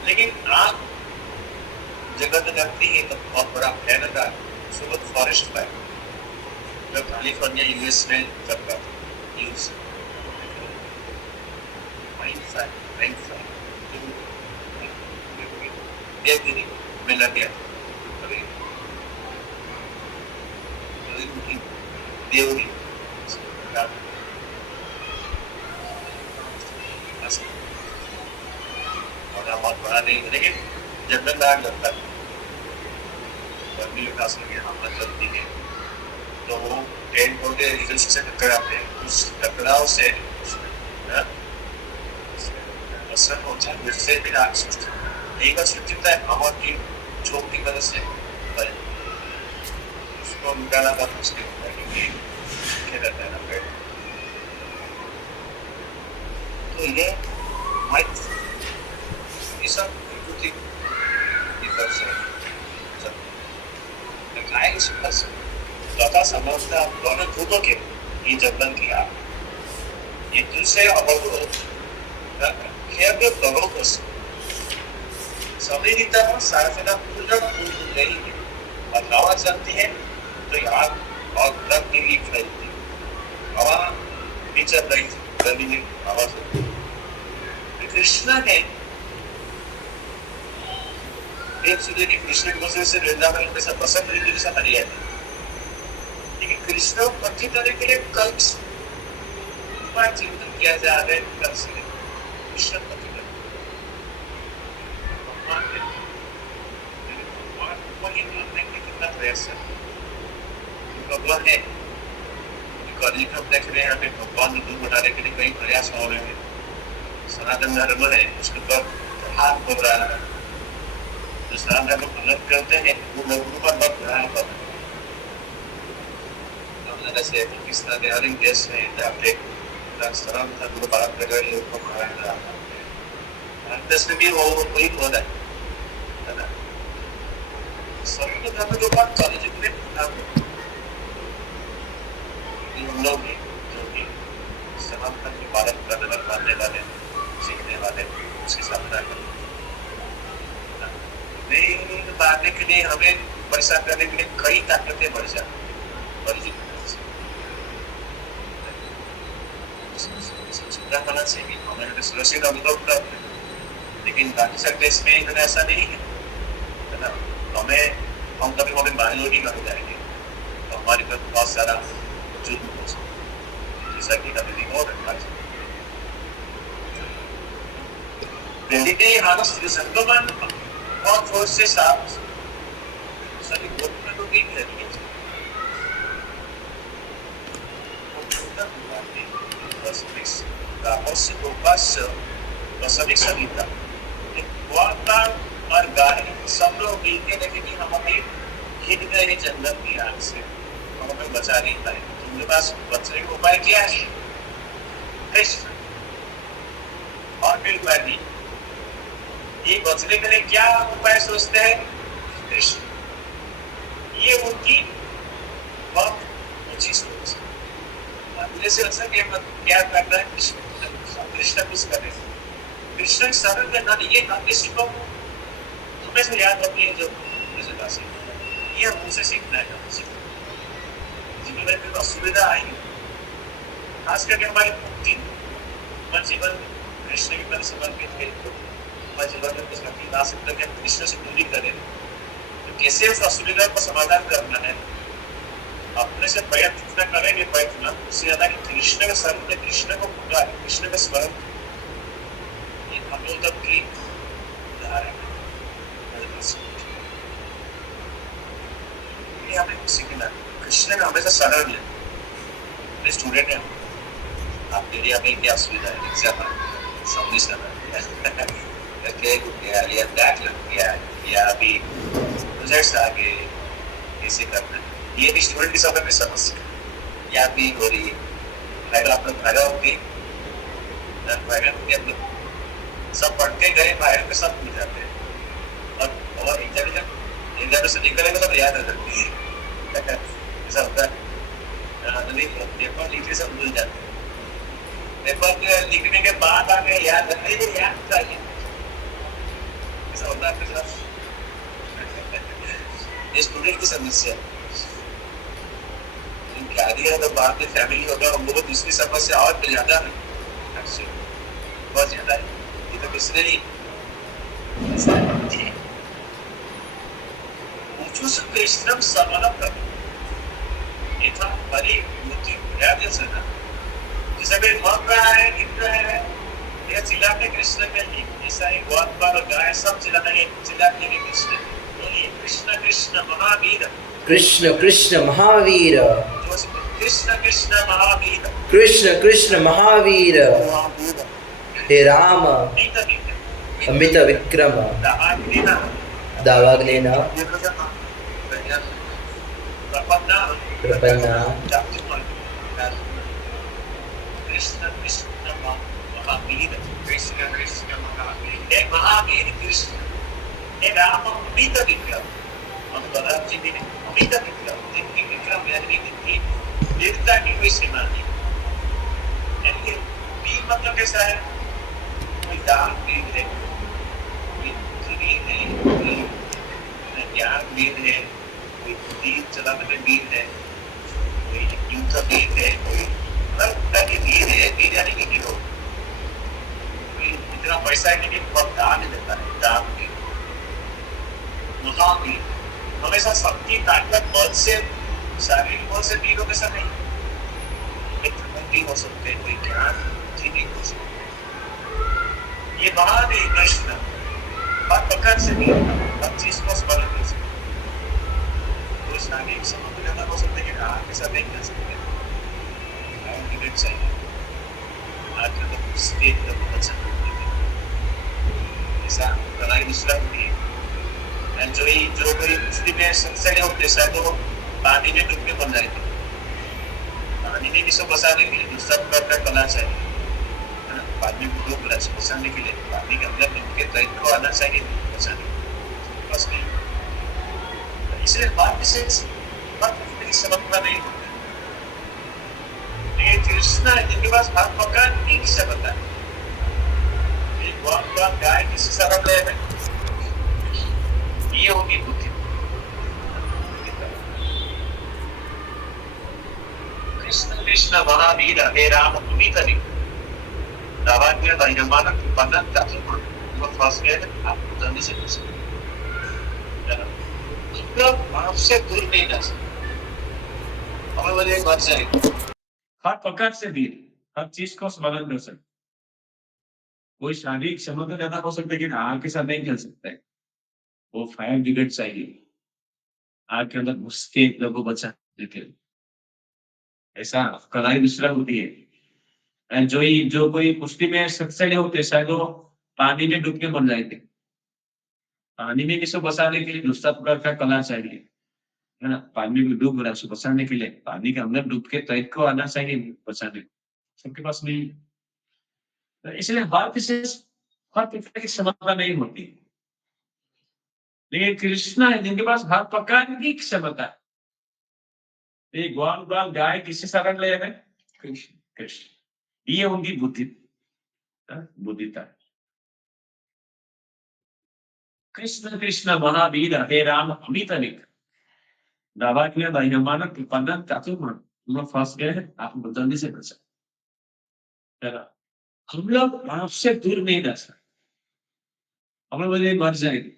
लेकिन आग जगत करती है तो बहुत बड़ा भयानक आग सुबह फॉरेस्ट फायर जो कैलिफोर्निया यूएस में चल रहा था, यूएस देवगिरी में लग गया, देवगिरी बहुत बड़ा नहीं है, लेकिन जंगल आग लगता है, गर्मी का हमला चलती है, तो वो ट्रेन को से टकराते हैं, उस टकराव से असर होता है, उससे भी आग सूझता है, एक सूझता है हवा की झोंक की वजह से उसको निकाला था मुश्किल होता है, क्योंकि रहता है ना पेड़। तो ये सब प्रकृति की तरफ से तथा समझता दोनों भूतों के ये जबरन किया, ये दूसरे अवरोध समीरिता सारफिना पूर्ण पूर्ण नहीं है, और हवा चलती है तो आग और तक के लिए फैलती, हवा भी चल रही थी, गर्मी में हवा चलती। कृष्ण ने एक सूर्य की कृष्ण की वजह से वृंदावन में सब पसंद ऋतु से हरिया है, लेकिन कृष्ण पति करने के लिए कल चिंतन किया जा रहा है, कल से कृष्ण पति कितना प्रयास है भगवान है, देख रहे हैं भगवान को दूर बढ़ाने के लिए कई प्रयास हो रहे हैं, सनातन धर्म है उसके ऊपर हाथ हो रहा है, जो सनातन धर्म गलत करते हैं वो लोगों पर बहुत भयानक होता है। जैसे पाकिस्तान के हर देश में जहाँ पे सनातन धर्म को भारत में गए लोग को मारा जा रहा है, देश में भी वो वही हो रहा है ना, सनातन धर्म के ऊपर चले जितने हम लोग भी जो कि सनातन की पालन करने वाले मानने वाले सीखने वाले उसके सामना नहीं मारने के लिए हमें परेशान करने के लिए कई ताकतें बढ़ जाती होना चाहिए, हमें सुरक्षित अनुभव करते हैं, लेकिन बाकी सब देश में इतना ऐसा नहीं है ना, हम कभी माइनॉरिटी में हो जाएंगे तो हमारे पास बहुत सारा जो सकी का रिमोट रखा है बेलिटे हानो स्त्री संगमन और फोर्स से साथ सभी ग्रुप में तो भी करेंगे से वास्तविक संगीता और गाय सब लोग मिलके देखे कि हम अभी हिट गए जंगल की आग से हम हमें बचा नहीं पाए उनके पास बचने का उपाय क्या है कृष्ण और फिर नहीं ये बचने के लिए क्या उपाय सोचते हैं कृष्ण ये उनकी बहुत ऊंची सोच जैसे क्या करना है कृष्ण कुछ करे कृष्ण सरल में ना ये ना किसी को हमेशा याद रखनी है जो ये हमसे सीखना है जीवन में असुविधा आई खास करके हमारी मुक्ति हमारा जीवन कृष्ण के प्रति समर्पित है हमारे जीवन में कुछ कठिन आ सकता है कि हम कृष्ण से दूरी करें तो कैसे उस असुविधा का समाधान करना है अपने से प्रयत्न करेंगे प्रयत्न उससे ज्यादा कि कृष्ण के स्वरूप में कृष्ण को पुकारे कृष्ण का स्वरूप ये हम लोग तक की उदाहरण है हमें सीखना कृष्ण में हमेशा सरल है स्टूडेंट है आपके लिए हमें क्या सुविधा है एग्जाम समझ करना या दैट लग गया या अभी प्रोजेक्ट्स आगे कैसे करना ये भी स्टूडेंट की समय में समस्या या भी हो रही है अगर आप लोग भागा होगी सब पढ़ते गए बाहर में सब भूल जाते हैं और एग्जाम से निकलेंगे तो याद आ जाती है ऐसा होता है पेपर लिखने सब भूल जाते हैं पेपर लिखने के बाद आगे याद चाहिए ऐसा होता है आपके साथ ये स्टूडेंट की समस्या शादी है तो बाद में फैमिली होगा हम लोग दूसरी समस्या और भी ज्यादा है बहुत ज्यादा है ये तो किसने नहीं ऊंचू से परिश्रम समानम कर ये था बड़ी मूर्ति याद है सर जैसे भी मर रहा है गिर रहा है ये चिल्लाते कृष्ण के लिए ऐसा ही बहुत बार गाय सब चिल्लाते कृष्ण बोलिए कृष्ण कृष्ण महावीर कृष्ण कृष्ण महावीर कृष्ण कृष्ण महावीर कृष्ण कृष्ण महावीर हे राम अमित विक्रम दावाग्नेन प्रपन्ना कृष्ण कृष्ण महावीर कृष्ण कृष्ण महावीर हे महावीर कृष्ण हे राम अमित विक्रम हम बता जी ने अमित विक्रम जिनकी विक्रम यानी कि वीरता की कोई सीमा नहीं यानी वीर मतलब कैसा है कोई दान वीर है कोई वीर है कोई ज्ञान वीर है कोई तीर चलाने में वीर है कोई युद्ध वीर है कोई हर तरह के वीर है वीर यानी कि हीरो कोई इतना पैसा है कि बहुत दान देता है दान वीर महावीर हमेशा शक्ति ताकत बल से शारीरिक बल से वीर हमेशा नहीं मित्रमंत्री हो सकते कोई ज्ञान नहीं हो सकते ये महावीर कृष्ण हर प्रकार से वीर हर चीज को स्मरण कर सकते कृष्ण आगे एक समय में ज्यादा हो सकते हैं आगे सब नहीं कर सकते चाहिए आज तो स्टेट का बहुत अच्छा ऐसा लड़ाई दूसरा होती है जो कोई मुस्लिम में संशय होते हैं तो पानी में डूबने बन जाएंगे पानी में किसी बचाने के लिए दूसरा प्रकार का कला चाहिए पानी को डूब बचाने के लिए पानी के अंदर डूब के दैत्य को आना चाहिए बचाने बस नहीं इसलिए बात विशेष समझना नहीं होता ये कृष्ण जिनके पास हर प्रकार की किस्सा पता है एक बहुत गाय किसी सरल है ये होगी बुद्धि कृष्ण कृष्ण महावीर हे राम अमित विक्रम दावाग्य दयमान कृपणं तत्पुरुष वो फंस गए आप जल्दी से विक्रम मानव से दूर नहीं जा सकते हमें बोले एक बात चाहिए हर प्रकार से भी हर चीज को समाधान कर सकते। कोई शारीरिक क्षमता ज्यादा हो सकता है, लेकिन आग के साथ नहीं खेल सकता है। वो फायर ब्रिगेड चाहिए, आग के अंदर घुस के लोगों को बचा देते हैं। ऐसा कलाई दूसरा होती है। एंड जो कोई कुश्ती में सक्सेस होते शायद वो पानी में डूब के मर जाएंगे। पानी में किसी को बचाने के लिए दूसरा प्रकार का कला चाहिए, है ना। पानी में डूब रहा है, उसको बचाने के लिए पानी के अंदर डूब के तैर को आना चाहिए बचाने को। सबके पास नहीं। तो इसलिए हर प्रकार की क्षमता नहीं होती, लेकिन कृष्णा है जिनके पास हर प्रकार की क्षमता है। ये ग्वाल ग्वाल गाय किससे शरण ले रहे? कृष्ण कृष्ण, ये उनकी बुद्धिता है। कृष्ण कृष्ण महावीर हे राम अमित विक्रम। दावा किया भाई हमारा कृपानंद चाचू मान, हम लोग फंस गए हैं, आप जल्दी से बचा, है ना। हम लोग आपसे दूर नहीं रह सकते, हम लोग वजह मर जाएंगे।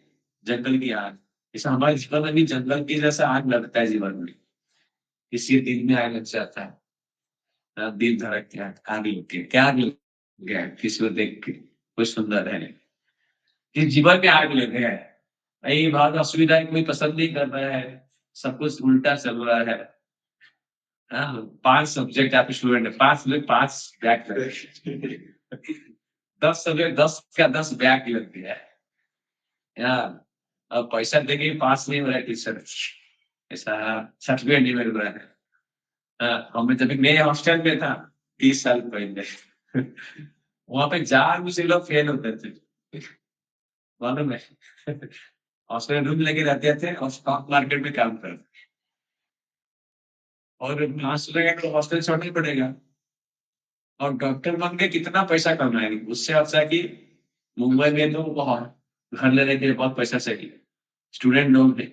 जंगल की आग, ऐसा हमारे जीवन में भी जंगल की जैसा आग लगता है जीवन में। किसी दिन में आग लग जाता है, दिल धड़क गया, आग लग गया, क्या आग लग गया किसी को देख के कोई सुंदर है, कि जीवन में आग लग गया है। ये बात असुविधा है, कोई पसंद नहीं कर रहा है, सब कुछ उल्टा चल रहा है। हाँ, 5 सब्जेक्ट आप स्टूडेंट है, 5 सब्जेक्ट 5 बैक लग गए। 10 सब्जेक्ट 10 का 10 बैक लग गया है यार। अब पैसा देके पास नहीं हो रहा है टीचर, ऐसा सर्टिफिकेट नहीं मिल रहा है। हमें जब मैं हॉस्टल में था 30 साल पहले, वहां पे 4 मुझे लोग फेल होते थे, मालूम है। हॉस्टल रूम लेके रहते थे और स्टॉक मार्केट में काम करते, और हॉस्टल तो हॉस्टल छोड़ना ही पड़ेगा। और डॉक्टर बन के कितना पैसा कमाएंगे, उससे अच्छा कि मुंबई में तो बहुत घर लेने के लिए बहुत पैसा चाहिए स्टूडेंट लोग में।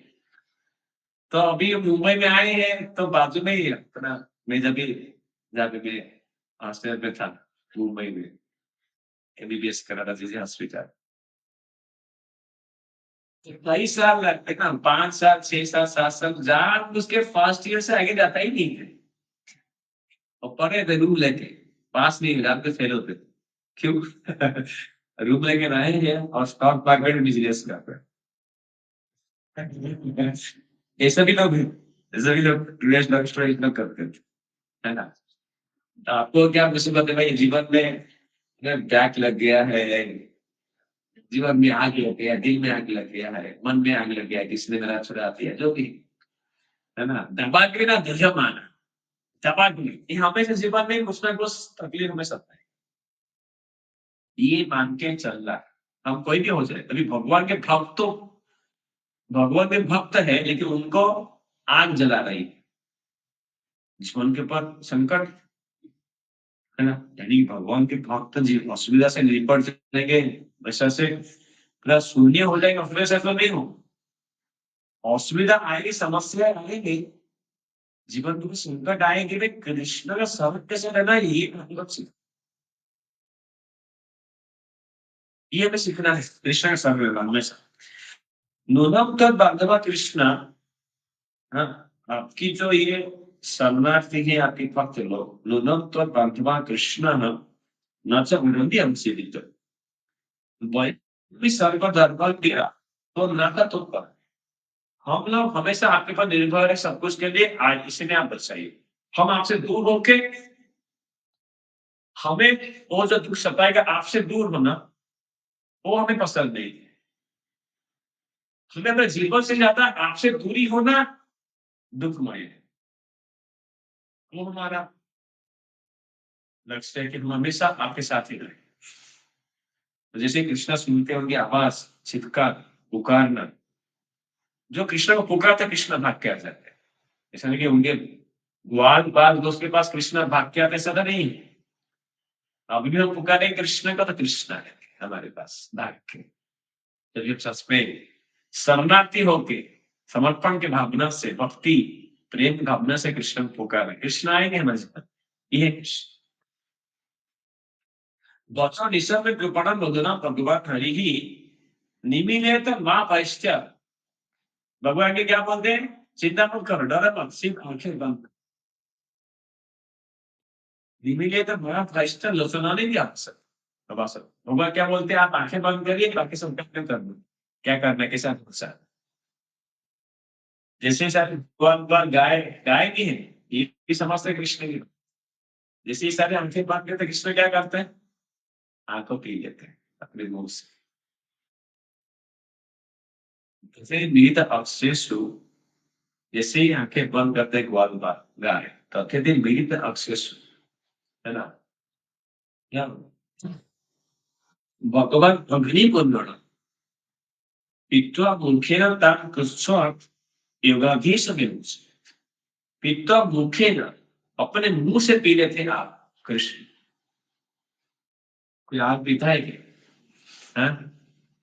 तो अभी मुंबई में आए हैं तो बाजू में ही है अपना, मैं जब भी जहाँ पे मैं हॉस्टल में था मुंबई में, एमबीबीएस करा था जिसे हॉस्पिटल। कई साल लगते ना, 5 साल 6 साल 7 साल, जान उसके फर्स्ट ईयर से आगे जाता ही नहीं है। और पढ़े थे रूम लेके, पास नहीं जाते, फेल होते थे। क्यों? रूम लेके रहे हैं और स्टॉक मार्केट में बिजनेस कर रहे हैं। ये सभी लोग हैं, ये सभी लोग टूरिस्ट लोग स्टोरेज लोग करते हैं, है ना। तो आपको क्या मुसीबत है भाई जीवन में? बैक लग गया है, जीवन में आग लग गया, दिल में आग लग गया है, मन में आग लग गया है, किसी ने मेरा छुड़ा दिया, जो भी, है ना। दबा के ना धैर्य माना, दबा के ये हमेशा जीवन में कुछ ना कुछ तकलीफ हमें सकता है, ये मान के चलना। हम कोई भी हो जाए, अभी भगवान के भक्त तो भगवान के भक्त है, लेकिन उनको आग जला रही है जीवन के ऊपर संकट, है ना। यानी भगवान के भक्त जीवन असुविधा से निपट जाएंगे, वैसा से पूरा शून्य हो जाएगा, वैसा तो नहीं हो। असुविधा आएगी, समस्या आएगी, जीवन में संकट आएंगे, वे कृष्ण का संग कैसे रहना है, ये मतलब ये हमें सीखना है, कृष्ण का संग रहना हमेशा। नूनम तद बांधवा कृष्ण, हाँ, आपकी जो ये शरणार्थी है, आपके भक्त लोग, नूनम तद बांधवा कृष्ण न च विरोधी हमसे भी सर पर दरबार दिया तो नाता तो पर, हम लोग हमेशा आपके पर निर्भर है सब कुछ के लिए, आज इसीने आप बचाइए। हम आपसे दूर होके हमें वो जो दुख सताएगा, आपसे दूर होना वो हमें पसंद नहीं है। हमें अपने जीवन से ज्यादा आपसे दूरी होना दुखमय है। वो हमारा लक्ष्य है कि हम हमेशा आपके साथ ही रहें। तो जैसे कृष्णा सुनते होंगे आवाज, चित्कार, पुकारना, जो कृष्ण को पुकारते कृष्ण भाग के आ जाते हैं। ऐसा नहीं कि उनके ग्वाल बाल दोस्त के पास कृष्ण भाग के आते, ऐसा तो नहीं है। अभी भी हम पुकारे कृष्ण का तो कृष्ण है हमारे पास भाग के। जब हम सच में शरणार्थी होके समर्पण की भावना से, भक्ति प्रेम की भावना से कृष्ण को पुकारे, कृष्ण आएंगे हमारे जीवन। ये कृष्ण वचन निशा में कृपणम मधुना भगवान हरि ही निमिलेत मां पश्चात। भगवान के क्या बोलते हैं? चिंता मत करो, डरो मत, सिर्फ आंखें बंद मिले तो बड़ा भ्रष्ट लोचना नहीं दिया भगवान क्या बोलते हैं, आप आंखें बंद करिए, बाकी सब काम कर दो, क्या करना है, कैसा होता है। जैसे सारे भगवान गाय गाय नहीं है, ये भी समझते हैं कृष्ण की। जैसे ये सारे आंखें बंद करते कृष्ण क्या करते हैं, आंखों पी लेते हैं अपने मुंह से। जैसे निहित अवशेषु, जैसे ही आंखें बंद करते ग्वाल गाय, तो कहते निहित अवशेषु, है ना। क्या भगवान अग्नि पुंगण पीत्वा मुखेन तां कृत्वा योगाधीश विमुच, पीत्वा मुखेन, अपने मुंह से पी लेते हैं आप कृष्ण। कोई आग पीता है क्या? हाँ?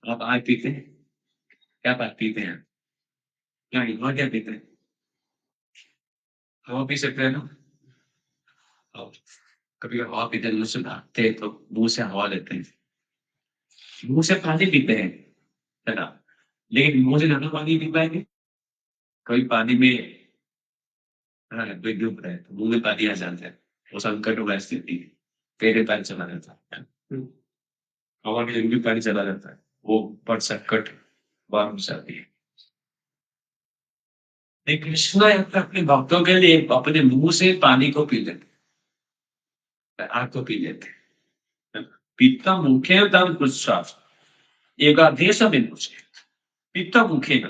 आप आग पीते हैं? क्या बात पीते हैं? क्या हवा क्या पीते हैं? हवा पी सकते हैं ना। और कभी हवा पीते हैं, मुंह से भागते हैं तो मुंह से हवा लेते हैं, मुंह से पानी पीते हैं, है ना। लेकिन मुंह से ज्यादा पानी पी पाएंगे? कभी पानी में, हाँ, कोई डूब रहा है तो मुंह में पानी आ जाता है, वो संकट होगा स्थिति, तेरे पैर चला जाता है। हवा के जगह भी पानी चला जाता है, वो पर संकट बाहर हो जाती है। लेकिन कृष्ण यहाँ पे अपने भक्तों के लिए अपने मुंह से पानी को पी लेते हैं, आग को पी लेते हैं। पीता मुखे तम कुछ एकादेश में मुझे पीता मुखे न,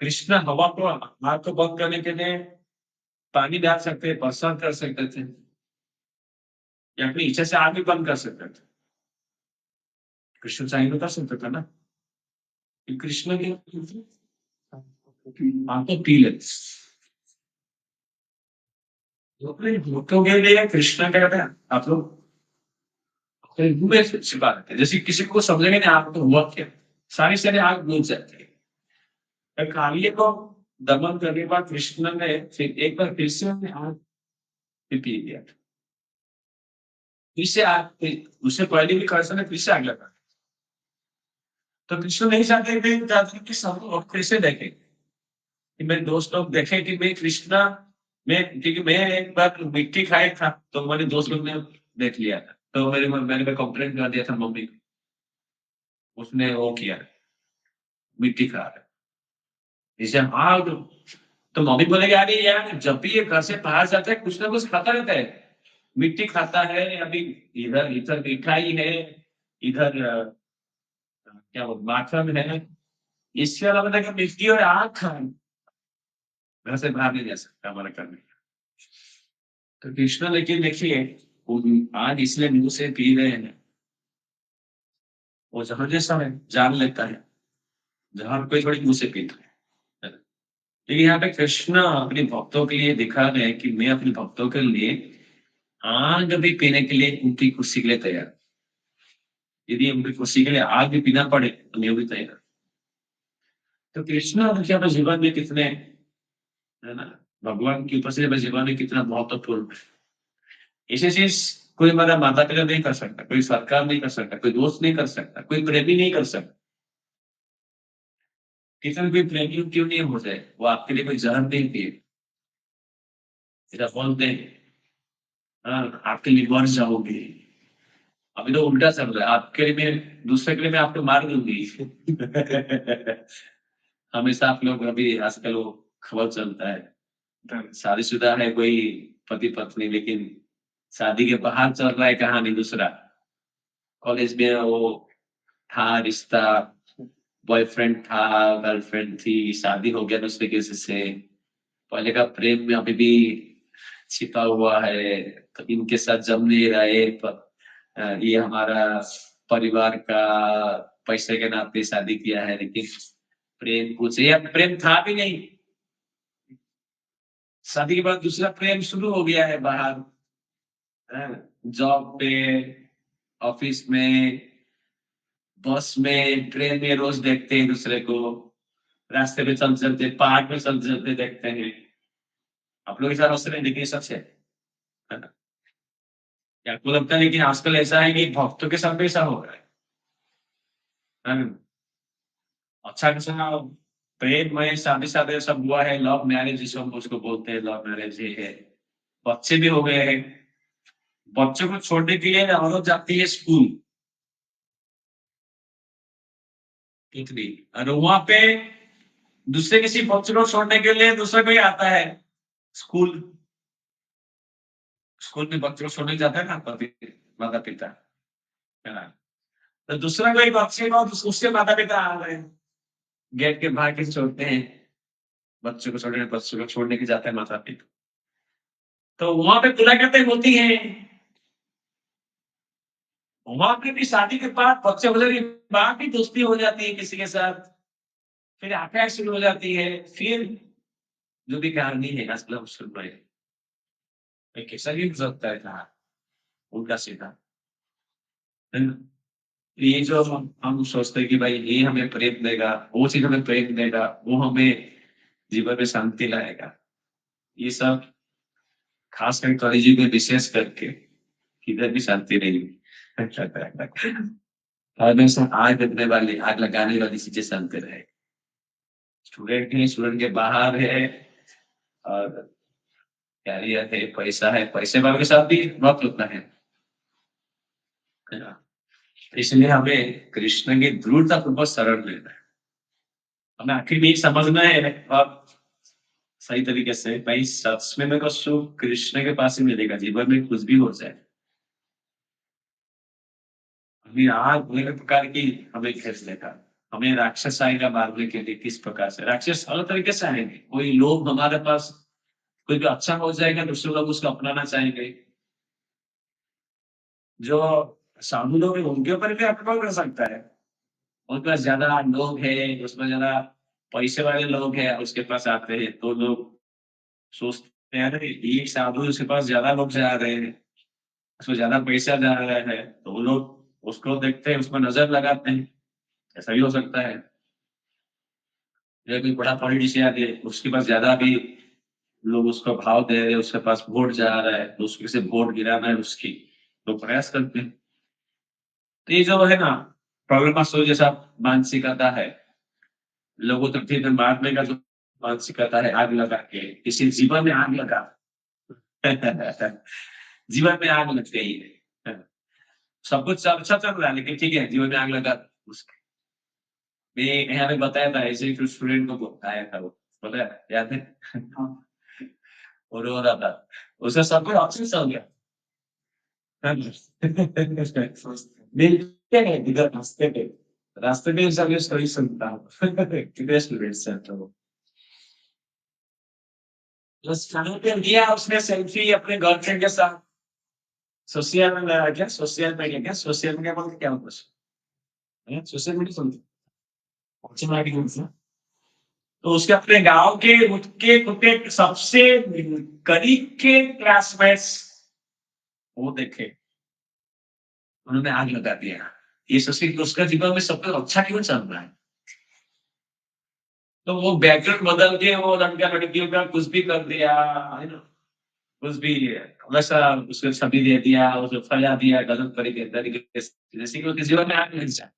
कृष्ण हवा को, आग को बंद करने के लिए पानी डाल सकते हैं, बरसात कर सकते थे, या अपनी इच्छा से आग भी बंद कर सकते थे। कृष्ण चाहिए तो कर सकते था ना। कि कृष्ण के आग को पी लेते। तो अपने भक्तों के लिए कृष्ण क्या कहते हैं, आप लोग अपने मुंह में छिपा देते हैं। जैसे किसी को समझेंगे ना आग तो हुआ क्या, सारी सारी आग बुझ जाती है। कालिए को दमन करने के बाद कृष्ण ने फिर एक बार फिर से आग पी लिया, फिर से आग, उससे पहले भी कृष्ण ने फिर से आग लगा। तो कृष्ण नहीं चाहते कि सब लोग फिर से देखें, कि मेरे दोस्त लोग देखें कि मैं कृष्णा, मैं, क्योंकि मैं एक बार मिट्टी खाया था तो मेरे दोस्त लोग ने देख लिया था, तो मैंने कंप्लेंट कर दिया था मम्मी को, उसने वो किया, मिट्टी खा रहा है इसे आग। तो मम्मी बोलेगी अरे यार जब भी ये घर से बाहर जाता है कुछ ना कुछ खाता रहता है, मिट्टी खाता है, अभी इधर इधर मिठाई है, इधर क्या बोल माखन है, इसके अलावा देखा मिट्टी और आग खा, घर से बाहर नहीं जा सकता हमारा करने। तो कृष्ण लेकिन देखिए, वो आज इसलिए मुंह से पी रहे हैं, वो जहां जैसा है जान लेता है, जहां कोई थोड़ी मुंह से पीता है। लेकिन यहाँ पे कृष्ण अपने भक्तों के लिए दिखा रहे हैं कि मैं अपने भक्तों के लिए आग भी पीने के लिए, उनकी खुशी के लिए तैयार। यदि उनकी खुशी के लिए आग भी पीना पड़े तो मैं भी तैयार। तो कृष्ण उनके अपने जीवन में कितने, है ना, भगवान की उपस्थिति अपने जीवन में कितना महत्वपूर्ण है। ऐसी चीज कोई हमारा माता पिता नहीं कर सकता, कोई सरकार नहीं कर सकता, कोई दोस्त नहीं कर सकता, कोई प्रेमी नहीं कर सकता। किसी भी प्रेमी क्यों नहीं हो जाए, वो आपके लिए कोई जहर नहीं पिए, ऐसा बोलते हैं, हाँ आपके लिए मर जाओगे। अभी तो उल्टा चल रहा है, आपके लिए मैं, दूसरे के लिए मैं आपको मार दूंगी। हमेशा आप लोग अभी आजकल वो खबर चलता है, शादीशुदा है कोई पति पत्नी, लेकिन शादी के बाहर चल रहा है कहानी दूसरा। कॉलेज में वो था रिश्ता, बॉयफ्रेंड था, गर्लफ्रेंड थी, शादी हो गया दूसरे किसी से, पहले का प्रेम में अभी भी छिपा हुआ है, तो इनके साथ जम नहीं रहे। ये हमारा परिवार का पैसे के नाते शादी किया है, लेकिन प्रेम कुछ या प्रेम था भी नहीं, शादी के बाद दूसरा प्रेम शुरू हो गया है बाहर, जॉब पे, ऑफिस में, बस में, ट्रेन में रोज देखते हैं दूसरे को, रास्ते पे चल चलते, पार्क में चल चलते देखते हैं। आप लोग के साथ उससे देखिए सबसे, है ना। क्या आपको लगता है लेकिन आजकल ऐसा है कि भक्तों के साथ भी ऐसा हो रहा है ना? अच्छा खासा प्रेम में शादी शादी सब हुआ है, लव मैरिज जिसको हम उसको बोलते हैं, लव मैरिज ही है, बच्चे भी हो गए हैं, बच्चों को छोड़ने के लिए औरत जाती है स्कूल, कितनी, और वहां पे दूसरे किसी बच्चे को छोड़ने के लिए दूसरा कोई आता है स्कूल। स्कूल में बच्चों को छोड़ने जाता है ना माता पिता, है ना। तो दूसरा कोई बच्चे को उसके माता पिता आ रहे हैं, गेट के बाहर के छोड़ते हैं बच्चों को छोड़ने के जाते हैं माता पिता। तो वहां पे मुलाकातें होती हैं, वहां पे भी शादी के बाद बच्चे होने के बाद भी दोस्ती हो जाती है किसी के साथ, फिर आंखें शुरू हो जाती है, फिर जो भी कहानी है असल हम सुन रहे हैं। एक कैसा भी हो सकता है कहा उल्टा सीधा, है ना? ये जो हम सोचते हैं कि भाई ये हमें प्रेम देगा, वो चीज हमें प्रेम देगा, वो हमें जीवन में शांति लाएगा, ये सब खास कर कॉलेज में विशेष करके किधर भी शांति नहीं है। हमेशा आग लगने वाली, आग लगाने वाली चीजें शांति रहे। स्टूडेंट है, स्टूडेंट के बाहर है, और कैरियर है, पैसा है, पैसे वालों के साथ भी वक्त उतना है ना। इसलिए हमें कृष्ण की दृढ़ता पूर्वक शरण लेना है। हमें आखिर में ये समझना है और सही तरीके से, भाई सच में मेरे को सुख कृष्ण के पास ही मिलेगा, जीवन में कुछ भी हो जाए। हमें आग अलग प्रकार की हमें घेर लेगा, हमें राक्षस आएगा मारने के लिए। किस प्रकार से राक्षस अलग तरीके से आएंगे, कोई लोग हमारे पास, कोई भी अच्छा हो जाएगा दूसरे लोग उसको अपनाना चाहेंगे। जो साधु लोग हैं उनके ऊपर भी आक्रमण कर सकता है, उनके पास ज्यादा लोग है, उसमें ज्यादा पैसे वाले लोग हैं, उसके पास आते हैं तो लोग सोचते हैं अरे ये साधु, उसके पास ज्यादा लोग जा रहे हैं, उसको ज्यादा पैसा जा रहा है, तो वो लोग उसको देखते हैं, उसमें नजर लगाते हैं। ऐसा भी हो सकता है। या कोई बड़ा पॉलिटिशियन है, उसके पास ज्यादा भी लोग उसको भाव दे रहे हैं, उसके पास वोट जा रहा है, तो उसके से वोट गिराना है उसकी, तो प्रयास करते हैं। तो ये जो है ना प्रॉब्लम सो जैसा मानसिकता है, लोगों तक फिर मारने का जो मानसिकता है, आग लगा के किसी जीवन में आग लगा। जीवन में आग लग गई है, सब कुछ अच्छा चल रहा है लेकिन ठीक है जीवन में आग लगा उसके। मैं यहाँ पे बताया था ऐसे ही स्टूडेंट को बताया था, वो पता है याद है। और रो रहा था, उसका सब कुछ ऑप्शन चल गया। मिलते हैं इधर रास्ते पे सब स्टोरी सुनता हूँ। कितने स्टूडेंट्स हैं तो बस खाने पे दिया उसने सेल्फी अपने गर्लफ्रेंड के साथ, सोशल मीडिया बोलते क्या होता है, सोशल मीडिया सुनते तो उसके अपने गांव के उनके उनके सबसे करीब के क्लासमेट्स वो देखे, उन्होंने आग लगा दिया। ये सोच के उसका जीवन में सब कुछ अच्छा क्यों चल रहा है, तो वो बैकग्राउंड बदल के वो लड़का लड़कियों का कुछ भी कर दिया, है ना, कुछ भी वैसा उसको छवि दे दिया, उसको फैला दिया गलत तरीके से, जैसे कि उसके जीवन में आग लग जाए।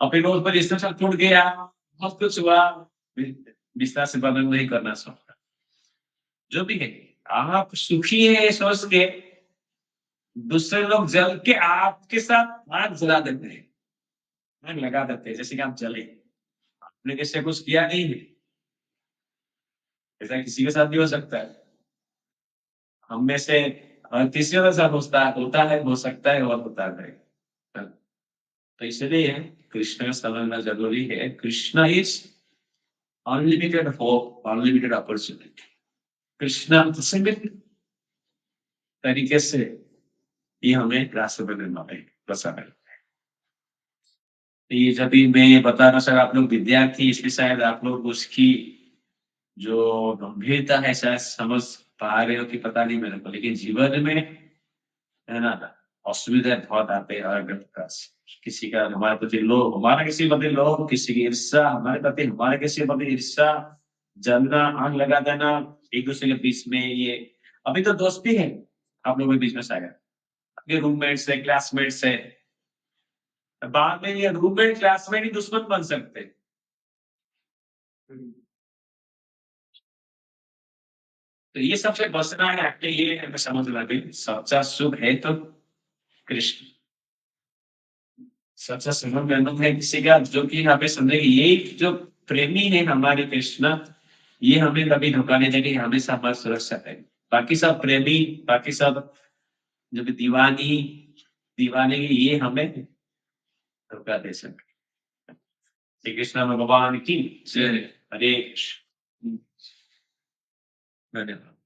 और फिर वो उस पर रिश्ता टूट गया, बहुत कुछ हुआ, विस्तार से वर्णन नहीं करना चाहूंगा। जो भी है, आप सुखी है सोच के दूसरे लोग जल के आपके साथ आग जला देते हैं, आग लगा देते हैं, जैसे कि आप जले, आपने किसी से कुछ किया नहीं है। ऐसा किसी के साथ भी हो सकता है, हम में से किसी के साथ होता है, हो सकता है और होता है। तो इसलिए कृष्ण का समझना जरूरी है। Krishna is unlimited hope, unlimited opportunity. Krishna असीमित तरीके से ये हमें रास्ते पर निर्माण बसा है। ये जब भी मैं ये बता रहा सर, आप लोग विद्यार्थी, इसलिए शायद आप लोग उसकी जो गंभीरता है शायद समझ पा रहे हो कि पता नहीं मेरे को, लेकिन जीवन में है ना असुविधा बहुत आते हैं हर प्रकार से। किसी का हमारे प्रति लोभ, हमारा किसी प्रति लोभ, किसी की ईर्ष्या हमारे प्रति, हमारे किसी प्रति ईर्ष्या, जलना, आग लगा देना एक दूसरे के बीच में। ये अभी तो दोस्ती है आप लोगों के बीच में शायद, आपके रूममेट्स है, क्लासमेट्स है, बाद में ये रूममेट क्लासमेट ही दुश्मन बन सकते हैं। तो ये सबसे बचना है आपके लिए, हमें समझना भी सच्चा सुख है तो कृष्ण, सच्चा सुख है किसी का जो कि हमें समझेगी, यही जो प्रेमी है हमारे कृष्ण, ये हमें कभी धोखा नहीं देंगे, हमेशा हमारी सुरक्षा है। बाकी सब प्रेमी, बाकी सब जो भी दीवानी दीवाने ये हमें धोखा दे सकते। श्री कृष्ण भगवान की जय। हरे कृष्ण। धन्यवाद।